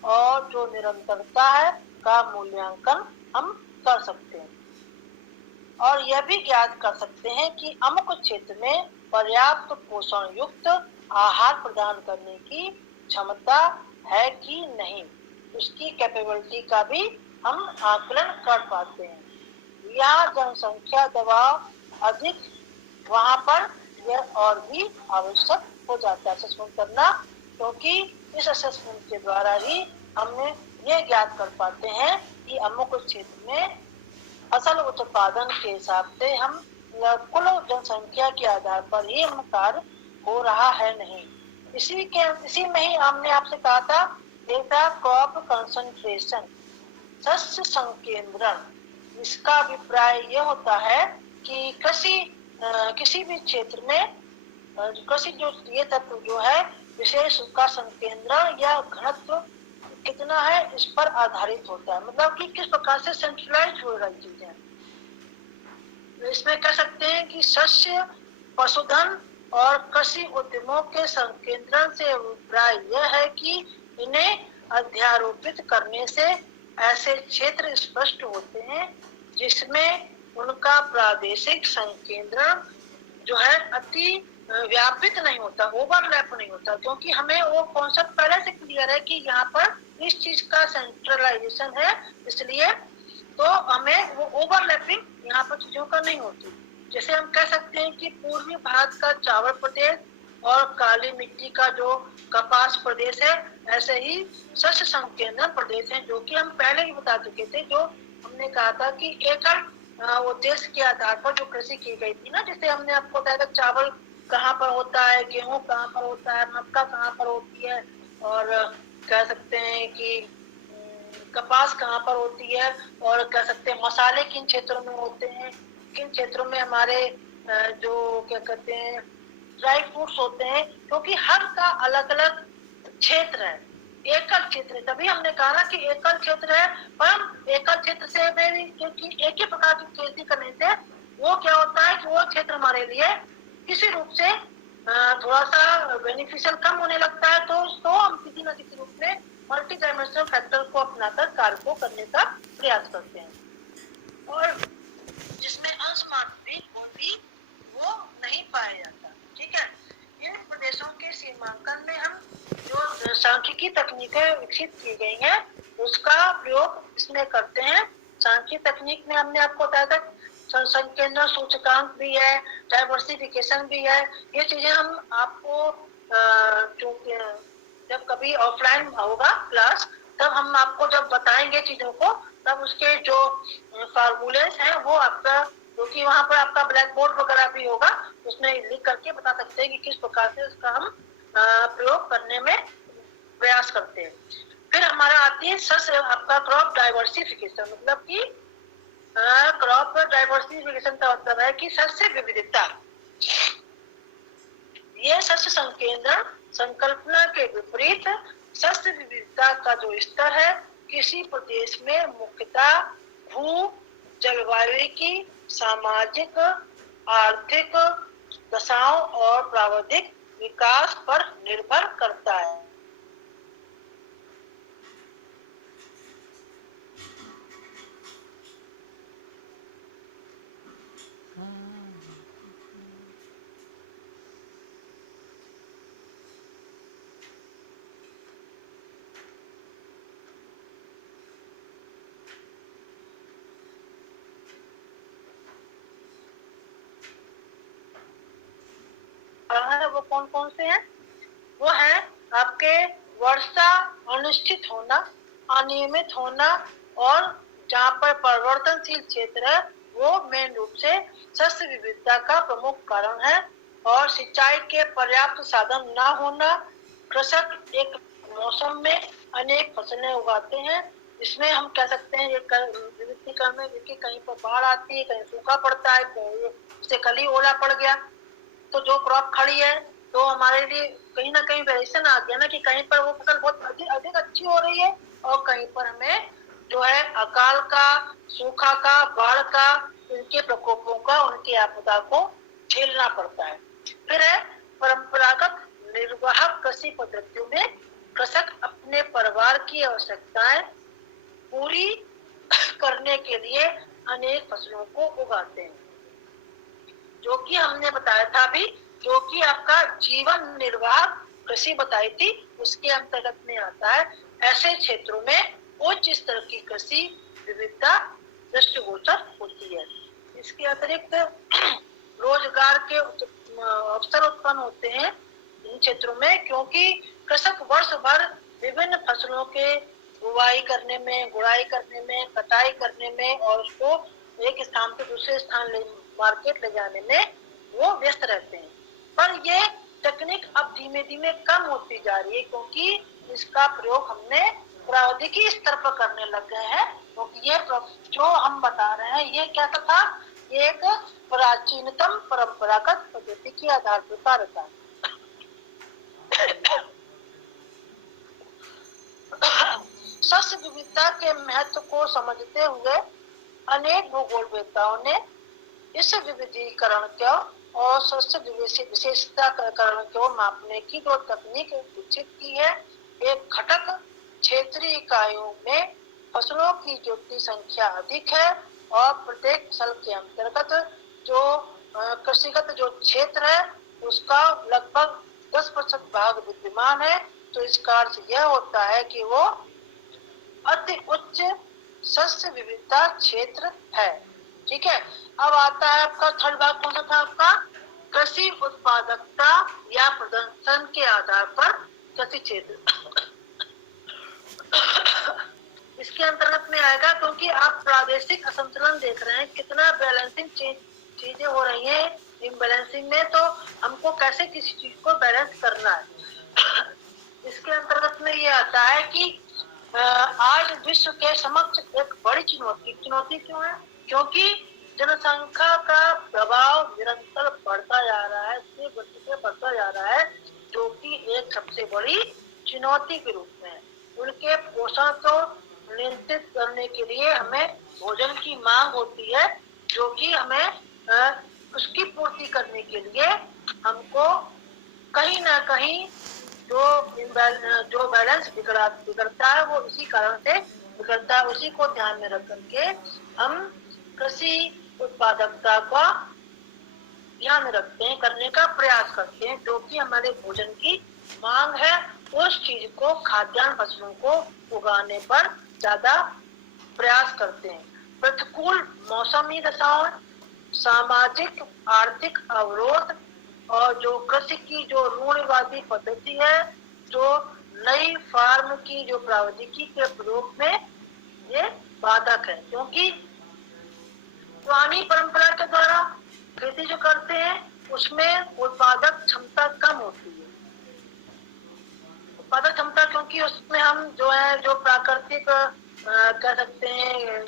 और जो निरंतरता है का मूल्यांकन हम कर सकते हैं और यह भी ज्ञात कर सकते हैं कि अमुक क्षेत्र में पर्याप्त पोषण युक्त आहार प्रदान करने की क्षमता है कि नहीं, उसकी कैपेबिलिटी का भी हम आकलन कर पाते हैं। यहाँ जनसंख्या दबाव अधिक, वहाँ पर यह और भी आवश्यक हो जाता है असेसमेंट करना, क्योंकि इस असेसमेंट के द्वारा ही हमने ये ज्ञात कर पाते हैं कि अमुक क्षेत्र में फसल उत्पादन के हिसाब से हम कुल जनसंख्या के आधार पर ही हम कार्य हो रहा है नहीं। इसी में ही हमने आपसे कहा था डेटा क्रॉप कंसंट्रेशन, शस्य संकेंद्रण। इसका अभिप्राय यह होता है कि किसी भी क्षेत्र में कृषि जो ये तत्व जो है विशेष उसका संकेंद्रण या घनत्व कितना है इस पर आधारित होता है, मतलब कि किस प्रकार से सेंट्रलाइज हो रही चीजें। इसमें कह सकते हैं कि शस्य, पशुधन और कृषि उद्यमों के संकेंद्रण से अभिप्राय यह है कि इन्हें अध्यारोपित करने से ऐसे क्षेत्र स्पष्ट होते हैं जिसमें उनका प्रादेशिक संकेंद्रण जो है अति व्यापित नहीं होता, ओवरलैप नहीं होता, क्योंकि हमें वो कॉन्सेप्ट पहले से क्लियर है कि यहाँ पर इस चीज का सेंट्रलाइजेशन है, इसलिए तो हमें वो ओवरलैपिंग यहाँ पर चीजों का नहीं होती। जैसे हम कह सकते हैं कि पूर्वी भारत का चावल प्रदेश और काली मिट्टी का जो कपास प्रदेश है, ऐसे ही शस्य संकेंद्रण प्रदेश है, जो कि हम पहले ही बता चुके थे। जो हमने कहा था कि एकल उद्देश्य के आधार पर जो कृषि की गई थी ना, जैसे हमने आपको बताया था चावल कहाँ पर होता है, गेहूं कहाँ पर होता है, मक्का कहाँ पर होती है, और कह सकते हैं कि कपास कहाँ पर होती है, और कह सकते हैं मसाले किन क्षेत्रों में होते हैं, किन क्षेत्रों में हमारे जो क्या कहते हैं ड्राई फ्रूट्स होते हैं, क्योंकि हर का अलग अलग क्षेत्र है, एकल क्षेत्र है। तभी हमने कहा ना कि एकल क्षेत्र है, पर हम एकल क्षेत्र से भी क्योंकि एक ही प्रकार की खेती करने से वो क्या होता है कि वो क्षेत्र हमारे लिए किसी रूप से थोड़ा सा बेनिफिशियल कम होने लगता है, तो हम किसी न किसी रूप में मल्टी डायमेंशनल फैक्टर को अपनाकर कार्य को करने का प्रयास करते हैं, और जिसमें अंश मात्र भी वो नहीं पाया जाता। ठीक है, इन प्रदेशों के सीमांकन में हम जो सांख्यिकी तकनीकें विकसित की गई हैं उसका प्रयोग इसमें करते हैं। सांख्यिकी तकनीक में हमने आपको बताया था संकेंद्रण सूचकांक भी है, डाइवर्सिफिकेशन भी है। ये चीजें हम आपको जब कभी ऑफलाइन होगा क्लास तब हम आपको जब बताएंगे चीजों को, तब उसके जो फार्मूलेस हैं वो आपका, क्योंकि वहाँ पर आपका ब्लैक बोर्ड वगैरह भी होगा, उसमें लिख करके बता सकते हैं कि किस प्रकार से उसका हम प्रयोग करने में प्रयास करते हैं। फिर हमारा आती है शस्य आपका क्रॉप डाइवर्सिफिकेशन, मतलब कि क्रॉप डाइवर्सिफिकेशन का मतलब है कि शस्य विविधता। ये शस्य संकेंद्रण संकल्पना के विपरीत शस्य विविधता का जो स्तर है किसी प्रदेश में मुख्यतः भू, जलवायु की, सामाजिक, आर्थिक दशाओं और प्राविधिक विकास पर निर्भर करता है। वो कौन कौन से हैं? वो है आपके वर्षा अनिश्चित होना, अनियमित होना, और जहाँ पर परिवर्तनशील क्षेत्र है वो मेन रूप से शस्य विविधता का प्रमुख कारण है। और सिंचाई के पर्याप्त साधन न होना, कृषक एक मौसम में अनेक फसलें उगाते हैं, इसमें हम कह सकते हैं विविधीकरण में देखिए कहीं पर बाढ़ आती है, कहीं सूखा पड़ता है, कहीं कल ही ओला पड़ गया, तो जो क्रॉप खड़ी है तो हमारे लिए कहीं ना कहीं वेरिएशन आ गया ना कि कहीं पर वो फसल बहुत अधिक अच्छी हो रही है और कहीं पर हमें जो है अकाल का, सूखा का, बाढ़ का, उनके प्रकोपों का, उनकी आपदा को झेलना पड़ता है। फिर है परंपरागत निर्वाह कृषि पद्धतियों में कृषक अपने परिवार की आवश्यकताएं पूरी करने के लिए अनेक फसलों को उगाते हैं, जो कि हमने बताया था अभी, जो कि आपका जीवन निर्वाह कृषि बताई थी, उसके अंतर्गत में आता है। ऐसे क्षेत्रों में उच्च स्तर की कृषि विविधता दृष्टिगोचर होती है। इसके अतिरिक्त रोजगार के अवसर उत्पन्न होते हैं इन क्षेत्रों में, क्योंकि कृषक वर्ष भर विभिन्न फसलों के बुवाई करने में, गुड़ाई करने में, कटाई करने में और उसको एक स्थान से दूसरे स्थान मार्केट ले जाने में वो व्यस्त रहते हैं। पर ये तकनीक अब धीमे धीमे कम होती जा रही है, क्योंकि इसका प्रयोग हमने प्रौद्योगिकी स्तर पर करने लग गए हैं। क्योंकि ये जो हम बता रहे हैं ये क्या था, ये एक प्राचीनतम परंपरागत पद्धति के आधार पर कार्य था। शस्य विविधता के महत्व को समझते हुए अनेक भूगोलवेत्ताओं ने इस विविधीकरण को और शस्य विशेषताकरण को मापने की जो तकनीक विकसित की है। एक घटक क्षेत्रीय इकाइयों में फसलों की जोती संख्या अधिक है और प्रत्येक फसल के अंतर्गत जो कृषिगत जो क्षेत्र है उसका लगभग 10% भाग विद्यमान है। तो इसका अर्थ यह होता है कि वो अति उच्च शस्य विविधता क्षेत्र है। ठीक है, अब आता है आपका थर्ड भाग, कौन सा था आपका, कृषि उत्पादकता या प्रदर्शन के आधार पर कृषि क्षेत्र। इसके अंतर्गत में आएगा, क्योंकि आप प्रादेशिक असंतुलन देख रहे हैं, कितना बैलेंसिंग चीजें हो रही हैं इम्बैलेंसिंग में, तो हमको कैसे किसी चीज को बैलेंस करना है। इसके अंतर्गत में ये आता है कि आज विश्व के समक्ष एक बड़ी चुनौती क्यों है, क्योंकि जनसंख्या का दबाव निरंतर बढ़ता जा रहा है, गति से बढ़ता जा रहा है, जो कि एक सबसे बड़ी चुनौती के रूप में है। उनके पोषण को नियंत्रित करने के लिए हमें भोजन की मांग होती है, जो कि हमें उसकी पूर्ति करने के लिए हमको कहीं ना कहीं जो बैलेंस बिगड़ता है वो इसी कारण से बिगड़ता है। उसी को ध्यान में रख करके हम कृषि उत्पादकता का ध्यान रखते हैं, करने का प्रयास करते हैं, जो कि हमारे भोजन की मांग है, उस चीज को खाद्यान्न फसलों को उगाने पर ज्यादा प्रयास करते हैं। प्रतिकूल मौसमी दशाओं, सामाजिक आर्थिक अवरोध और जो कृषि की जो रूढ़िवादी पद्धति है, जो नई फार्म की जो प्रौद्योगिकी के प्रयोग में ये बाधक है, क्योंकि पुरानी परंपरा के द्वारा खेती जो करते हैं उसमें उत्पादक क्षमता कम होती है। उत्पादक क्षमता, क्योंकि उसमें हम जो है जो प्राकृतिक कह सकते हैं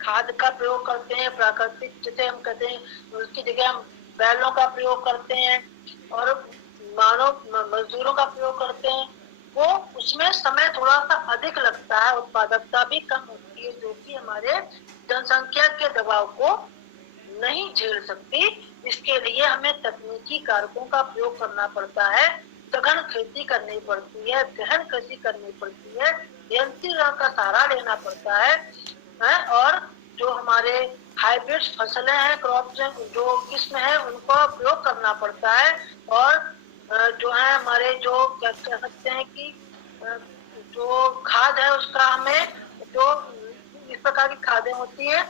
खाद का प्रयोग करते हैं, प्राकृतिक जैसे हम कहते हैं, उसकी जगह हम बैलों का प्रयोग करते हैं और मानव मजदूरों का प्रयोग करते हैं, वो उसमें समय थोड़ा सा अधिक लगता है, उत्पादकता भी कम होती है, जो कि हमारे जनसंख्या के दबाव को नहीं झेल सकती। इसके लिए हमें तकनीकी कारकों का प्रयोग करना पड़ता है, सघन खेती करनी पड़ती है, गहन कृषि करनी पड़ती है, यंत्रीकरण का सहारा लेना पड़ता है और जो हमारे हाइब्रिड फसलें हैं, क्रॉप जो किस्म है, उनको प्रयोग करना पड़ता है। और जो है हमारे जो क्या कह सकते हैं कि जो खाद है उसका हमें जो इस प्रकार की खादें होती हैं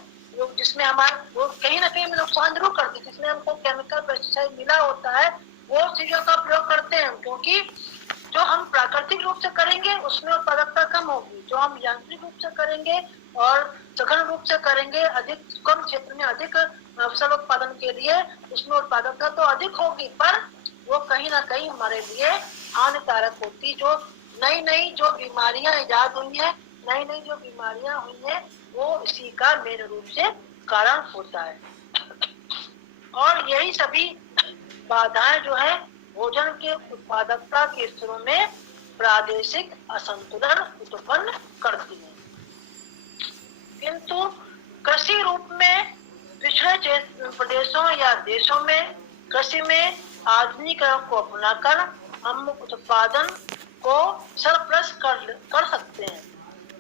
जिसमें हमारे वो कहीं ना कहीं नुकसान जरूर करती है, जिसमें हमको केमिकल पेस्टिसाइड मिला होता है, वो चीजों का प्रयोग करते हैं, क्योंकि जो हम प्राकृतिक रूप से करेंगे उसमें उत्पादकता कम होगी, जो हम यांत्रिक रूप से करेंगे और सघन रूप से करेंगे अधिक कम क्षेत्र में अधिक फसल उत्पादन के लिए, उसमें उत्पादकता तो अधिक होगी, पर वो कहीं ना कहीं हमारे लिए हानिकारक होती। जो नई जो बीमारियां इजाद हुई है, नई जो बीमारियां हुई है, वो इसी का मेन रूप से कारण होता है। और यही सभी बाधाएं जो है भोजन के उत्पादकता के स्तरों में प्रादेशिक असंतुलन उत्पन्न करती है। किंतु कृषि रूप में पिछड़े प्रदेशों या देशों में कृषि में आधुनिकीकरण को अपनाकर हम उत्पादन को सरप्लस कर सकते हैं।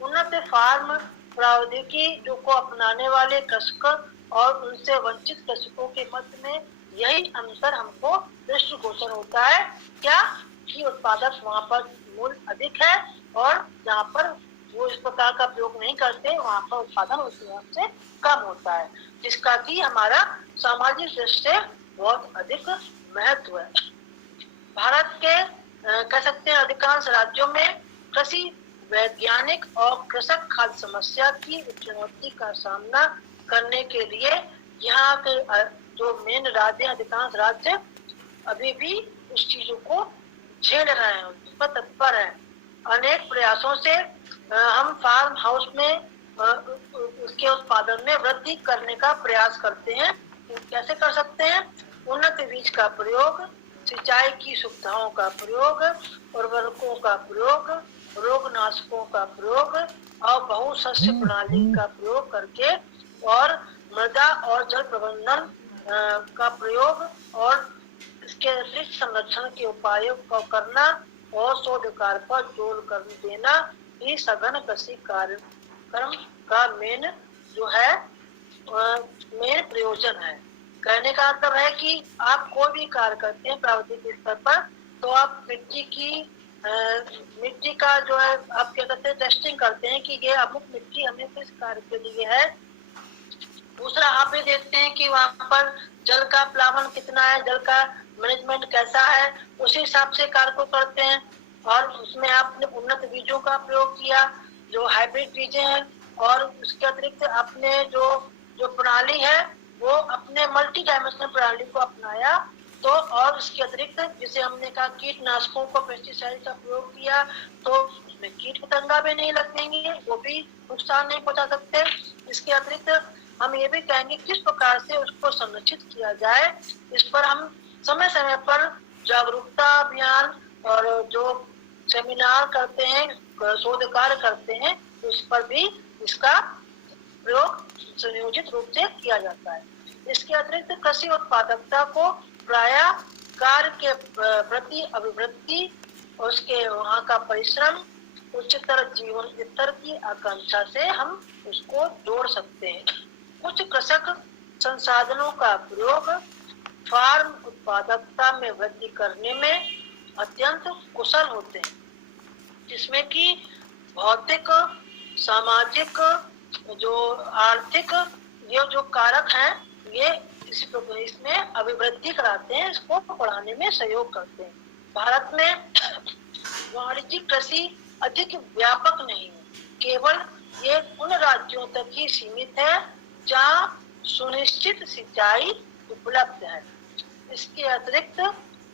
उन्नत फार्म प्रौद्योगिकी जो को अपनाने वाले कृषक और उनसे वंचित कृषकों के मध्य में यही अंतर हमको दृष्टिगोचर होता है, क्या कि उत्पादक वहाँ पर मूल्य अधिक है और जहाँ पर वो इस प्रकार का प्रयोग नहीं करते वहाँ पर उत्पादन उस हिसाब से कम होता है, जिसका कि हमारा सामाजिक दृष्टि से बहुत अधिक महत्व है। भारत के कह सकते हैं अधिकांश राज्यों में कृषि वैज्ञानिक और कृषक खाद्य समस्या की चुनौती का सामना करने के लिए यहाँ के जो मेन राज्य अधिकांश राज्य अभी भी उस चीजों को झेल रहे हैं, उस पर तत्पर है। अनेक प्रयासों से हम फार्म हाउस में उसके उत्पादन में वृद्धि करने का प्रयास करते हैं। कैसे कर सकते हैं? उन्नत बीज का प्रयोग, सिंचाई की सुविधाओं का प्रयोग, उर्वरकों का प्रयोग, रोगनाशकों का प्रयोग और बहुशस्य प्रणाली का प्रयोग करके और मृदा और जल प्रबंधन का प्रयोग और इसके अतिरिक्त संरक्षण के उपायों को करना और शोध कार्य पर जोर कर देना ही सघन कृषि कार्यक्रम का मेन जो है मेन प्रयोजन है। कहने का मतलब है कि आप कोई भी कार्य करते हैं प्रावधानिक स्तर पर तो आप मिट्टी का जो है आप क्या करते हैं टेस्टिंग करते हैं कि ये अमुक मिट्टी हमें किस कार्य के लिए है। दूसरा आप ये देखते हैं कि वहाँ पर जल का प्लावन कितना है, जल का मैनेजमेंट कैसा है, उसी हिसाब से कार्य को करते हैं। और उसमें आपने उन्नत बीजों का प्रयोग किया जो हाइब्रिड बीजें हैं और उसके अतिरिक्त आपने जो प्रणाली है वो अपने मल्टी डायमेंशनल प्रणाली को अपनाया। तो और इसके अतिरिक्त जिसे हमने कहा कीटनाशकों को पेस्टिसाइड का प्रयोग किया तो उसमें कीट पतंगा भी नहीं लगेंगे, वो भी नुकसान नहीं पहुंचा सकते। इसके अतिरिक्त हम ये भी कहेंगे किस प्रकार से उसको संरक्षित किया जाए, इस पर हम समय समय पर जागरूकता अभियान और जो सेमिनार करते हैं, शोध कार्य करते हैं, उस पर भी इसका प्रयोग संयोजित रूप से किया जाता है। इसके अतिरिक्त कृषि उत्पादकता को प्रायः कार्य के प्रति अभिवृद्धि, उसके वहाँ का परिश्रम, उच्चतर जीवन स्तर की आकांक्षा से हम उसको जोड़ सकते हैं। कुछ कृषक संसाधनों का प्रयोग फार्म उत्पादकता में वृद्धि करने में अत्यंत कुशल होते हैं, जिसमें कि भौतिक, सामाजिक, जो आर्थिक ये जो कारक हैं ये इसमें अभिवृद्धि कराते हैं, इसको बढ़ाने में सहयोग करते हैं। भारत में वाणिज्यिक कृषि अधिक व्यापक नहीं है, केवल ये उन राज्यों तक ही सीमित है जहाँ सुनिश्चित सिंचाई उपलब्ध है। इसके अतिरिक्त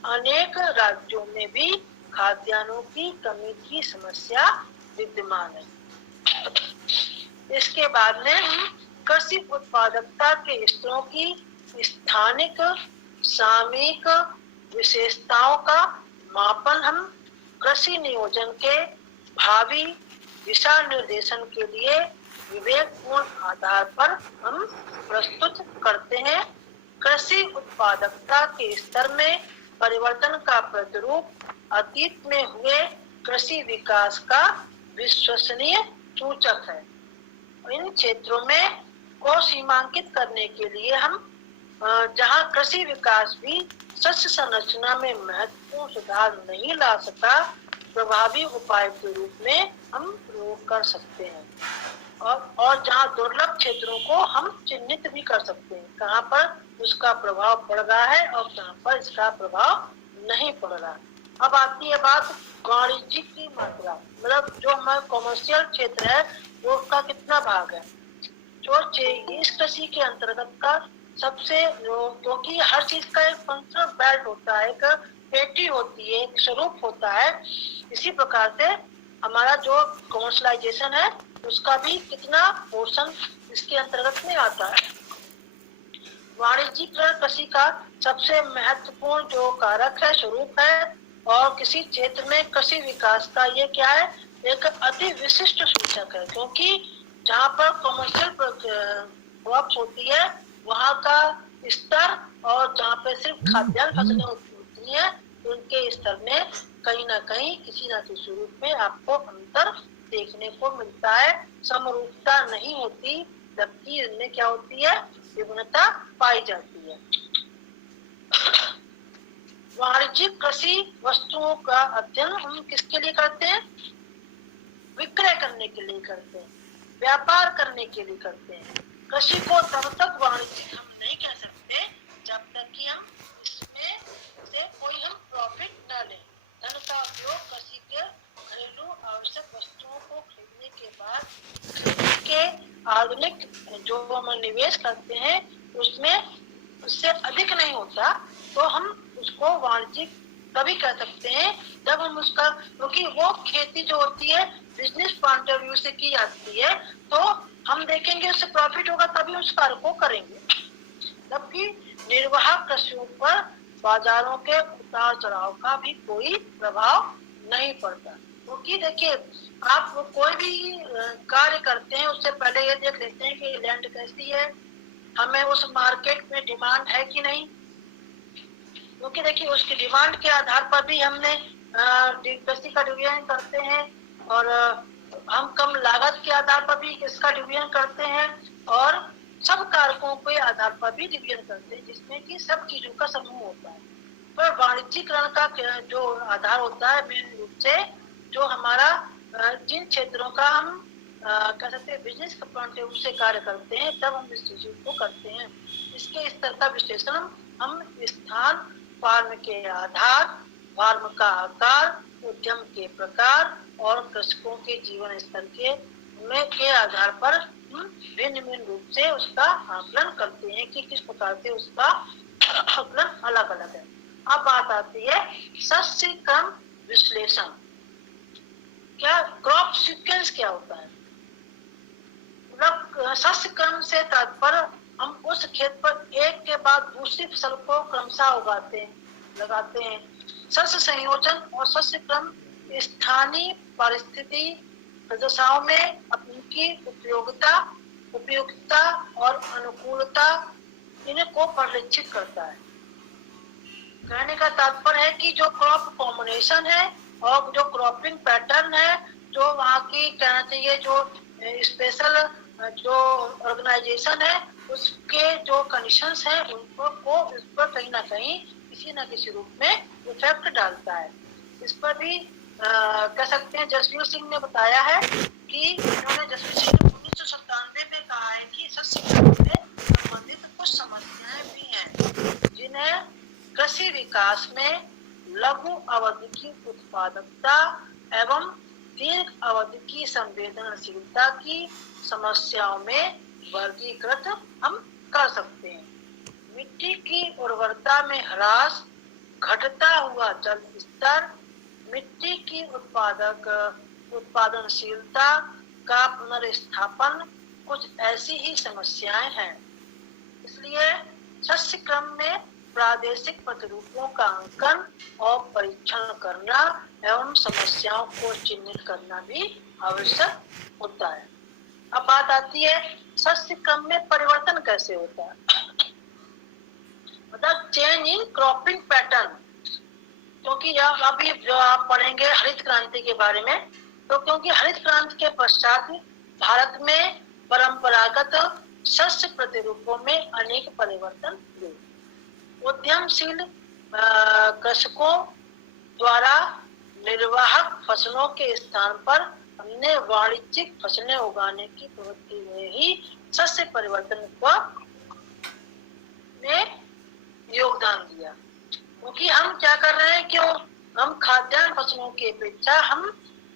अनेक राज्यों में भी खाद्यान्नों की कमी की समस्या विद्यमान है। इसके बाद में कृषि उत्पादकता के स्तरों की स्थानिक सामयिक विशेषताओं का मापन हम कृषि नियोजन के भावी दिशा निर्देशन के लिए विवेकपूर्ण आधार पर हम प्रस्तुत करते हैं। कृषि उत्पादकता के स्तर में परिवर्तन का प्रतिरूप अतीत में हुए कृषि विकास का विश्वसनीय सूचक है। इन क्षेत्रों में को सीमांकित करने के लिए हम जहां कृषि विकास भी शस्य संरचना में महत्वपूर्ण सुधार नहीं ला सका, प्रभावी उपाय के रूप में हम प्रयोग कर सकते हैं। और जहां दुर्लभ क्षेत्रों को हम चिन्हित भी कर सकते हैं, कहां पर उसका प्रभाव पड़ रहा है और कहां पर इसका प्रभाव नहीं पड़ रहा। अब आती है बात वाणिज्यिक की मात्रा, मतलब जो हमारा कॉमर्शियल क्षेत्र है वो उसका कितना भाग है। जो इस कृषि के अंतर्गत का सबसे, क्योंकि हर चीज का एक फंक्शनल बेल्ट होता है, एक पेटी होती है, एक स्वरूप होता है, इसी प्रकार से हमारा जो कॉमर्शलाइजेशन है उसका भी कितना पोर्शन इसके अंतर्गत में आता है। वाणिज्यिकरण कृषि का सबसे महत्वपूर्ण जो कारक है, स्वरूप है, और किसी क्षेत्र में कृषि विकास का ये क्या है, एक अति विशिष्ट सूचक है, क्योंकि जहाँ पर कमर्शियल क्रॉप्स होती है वहाँ का स्तर और जहाँ पे सिर्फ खाद्यान्न फसलें होती हैं उनके स्तर में कहीं ना कहीं किसी न किसी रूप में आपको अंतर देखने को मिलता है। समरूपता नहीं होती, जबकि इनमें क्या होती है, विभिन्नता पाई जाती है। वाणिज्यिक कृषि वस्तुओं का अध्ययन हम किसके लिए करते हैं? विक्रय करने के लिए करते हैं, व्यापार करने के लिए करते हैं। कृषि को तब तक वाणिज्यिक हम नहीं कह सकते जब तक कि हम इसमें से कोई हम प्रॉफिट न लें। धन का उपयोग कृषि के घरेलू आवश्यक वस्तुओं को खरीदने के बाद कृषि के आधुनिक जो हम निवेश करते हैं उसमें उससे अधिक नहीं होता, तो हम उसको वाणिज्यिक तभी कह सकते हैं जब हम उसका, क्योंकि वो खेती जो होती है बिजनेस पॉइंट ऑफ व्यू से की जाती है, तो हम देखेंगे उससे प्रॉफिट होगा तभी उस कार्य को करेंगे। जबकि निर्वाह कृषियों पर बाजारों के उतार चढ़ाव का भी कोई प्रभाव नहीं पड़ता, क्योंकि देखिए आप कोई भी कार्य करते हैं उससे पहले ये देख लेते हैं कि लैंड कैसी है, हमें उस मार्केट में डिमांड है कि नहीं, क्योंकि देखिए उसकी डिमांड के आधार पर भी हमने कृषि का डिवीजन करते हैं और हम कम लागत के आधार पर भी इसका डिवीजन करते हैं और सब कारकों के आधार पर भी डिवीजन करते हैं, जिसमें कि सब चीजों का समूह होता है। पर वाणिज्यिकरण का जो आधार होता है मेन रूप से जो हमारा जिन क्षेत्रों का हम कह सकते हैं बिजनेस के पॉइंट ऑफ व्यू से कार्य करते हैं तब हम इस चीजों को करते हैं। इसके स्तर का विश्लेषण हम स्थान, फार्म के आधार, फार्म का आकार, उद्यम के प्रकार और कृषकों के जीवन स्तर के आधार पर भिन्न भिन्न रूप से उसका आकलन करते हैं कि किस प्रकार से उसका आकलन अलग अलग है। अब बात आती है सस्य क्रम विश्लेषण। क्या क्रॉप सीक्वेंस क्या होता है? मतलब सस्य क्रम से तात्पर्य हम उस खेत पर एक के बाद दूसरी फसल को क्रमशः उगाते हैं, लगाते हैं। सस्य संयोजन और सस्य क्रम स्थानीय परिस्थिति दशाओं में उनकी उपयोगिता और अनुकूलता इनको परिलक्षित करता है। कहने का तात्पर्य है कि जो क्रॉप कॉम्बिनेशन है और जो क्रॉपिंग पैटर्न है, जो वहाँ की कहना चाहिए जो स्पेशल जो ऑर्गेनाइजेशन है उसके जो कंडीशंस हैं उनको इस पर कहीं ना कहीं किसी न किसी रूप में इफेक्ट डालता है। इस पर भी कह सकते हैं जसवीर सिंह ने बताया है कि इन्होंने जसवीर सिंह ने 1997 में कहा है कि सस्य क्रम से संबंधित कुछ समस्याएं भी हैं जिन्हें कृषि विकास में लघु अवधि की उत्पादकता एवं दीर्घ अवधि की संवेदनशीलता की समस्याओं में वर्गीकृत हम कर सकते हैं। मिट्टी की उर्वरता में ह्रास, घटता हुआ जल स्तर, मिट्टी की उत्पादनशीलता का पुनर्स्थापन कुछ ऐसी ही समस्याएं हैं। इसलिए सस्य क्रम में प्रादेशिक प्रतिरूपों का अंकन और परीक्षण करना एवं समस्याओं को चिन्हित करना भी आवश्यक होता है। अब बात आती है सस्य क्रम में परिवर्तन कैसे होता है, मतलब चेंज इन क्रॉपिंग पैटर्न। क्योंकि अभी जो आप पढ़ेंगे हरित क्रांति के बारे में, तो क्योंकि हरित क्रांति के पश्चात भारत में परंपरागत शस्य प्रतिरूपों में अनेक परिवर्तन हुए। उद्यमशील कृषकों द्वारा निर्वाहक फसलों के स्थान पर हमने वाणिज्यिक फसलें उगाने की प्रवृत्ति में ही सस्य परिवर्तन में योगदान दिया। क्योंकि हम क्या कर रहे हैं कि हम खाद्यान्न फसलों की अपेक्षा हम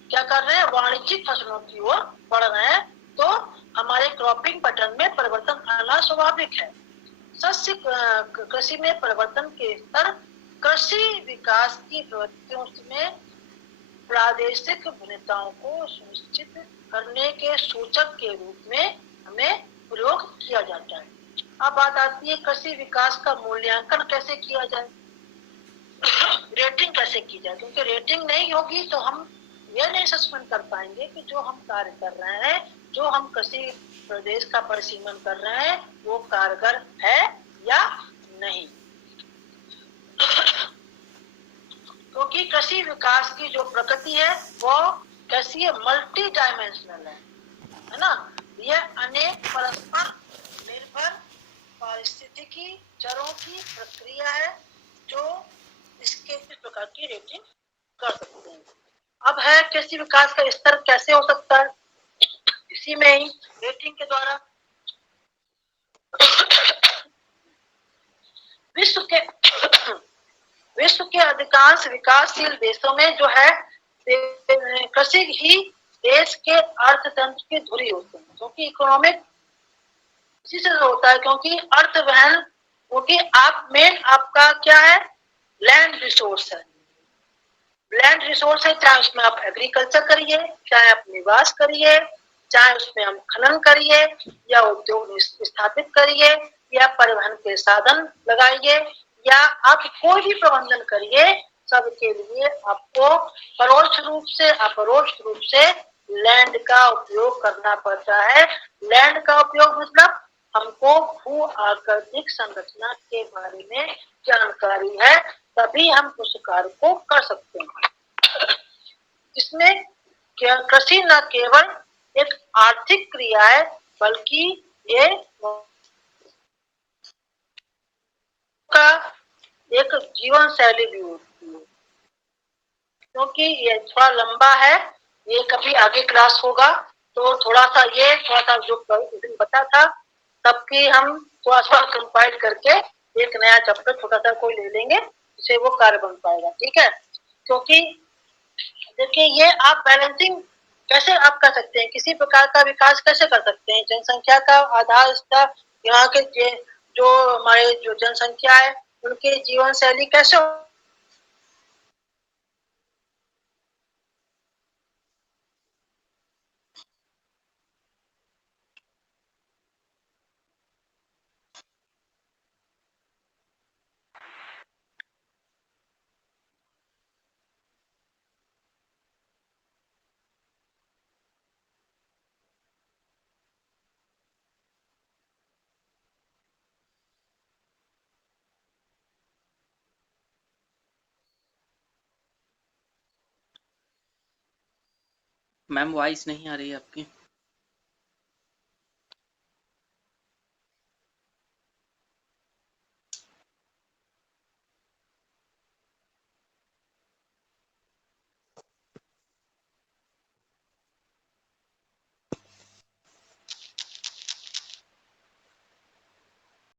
क्या कर रहे हैं, वाणिज्यिक फसलों की ओर बढ़ रहे हैं, तो हमारे क्रॉपिंग पैटर्न में परिवर्तन आना स्वाभाविक है। सस्य कृषि में परिवर्तन के स्तर कृषि विकास की प्रवृत्तियों में प्रादेशिक भिन्नताओं को सुनिश्चित करने के सूचक के रूप में हमें प्रयोग किया जाता है। अब बात आती है कृषि विकास का मूल्यांकन कैसे किया जाए, रेटिंग कैसे की जाए, क्योंकि रेटिंग नहीं होगी तो हम ये नहीं सस्पेंड कर पाएंगे कि जो हम कार्य कर रहे हैं जो हम कृषि प्रदेश का परिसीमन कर रहे हैं वो कारगर है या नहीं। क्योंकि कृषि विकास की जो प्रकृति है वो कैसी है, मल्टी डायमेंशनल है ना। यह अनेक परस्पर निर्भर पारिस्थितिकी चरों की प्रक्रिया है जो इसके इस प्रकार की रेटिंग कर सकते हैं। अब है कृषि विकास का स्तर कैसे हो सकता है, इसी में ही रेटिंग के द्वारा। विश्व के अधिकांश विकासशील देशों में जो है कृषि ही देश के अर्थतंत्र की धुरी होती है, क्योंकि इकोनॉमिक इसी से होता है, क्योंकि अर्थ वहन, क्योंकि आप मेन आपका क्या है, लैंड रिसोर्स है। लैंड रिसोर्स है, चाहे उसमें आप एग्रीकल्चर करिए, चाहे आप निवास करिए, चाहे उसमें हम खनन करिए या उद्योग स्थापित करिए या परिवहन के साधन लगाइए या आप कोई भी प्रबंधन करिए, सबके लिए आपको परोक्ष रूप से अपरोक्ष रूप से लैंड का उपयोग करना पड़ता है। लैंड का उपयोग मतलब हमको भू आकृतिक संरचना के बारे में जानकारी है, तभी हम उस कार्य को कर सकते हैं। इसमें कृषि न केवल एक आर्थिक क्रिया है बल्कि ये का एक जीवन शैली भी होती है। क्योंकि ये थोड़ा लंबा है, ये कभी आगे क्लास होगा तो थोड़ा सा जो दिन बता था तब की हम थोड़ा सा कंपाइल करके एक नया चैप्टर छोटा सा कोई ले लेंगे, जिससे वो कार्य बन पाएगा, ठीक है। क्योंकि देखिए ये आप बैलेंसिंग कैसे आप कर सकते हैं, किसी प्रकार का विकास कैसे कर सकते हैं, जनसंख्या का आधार इसका यहाँ के जो हमारे जो जनसंख्या है उनके जीवन शैली कैसे मैम वॉइस नहीं आ रही है आपकी।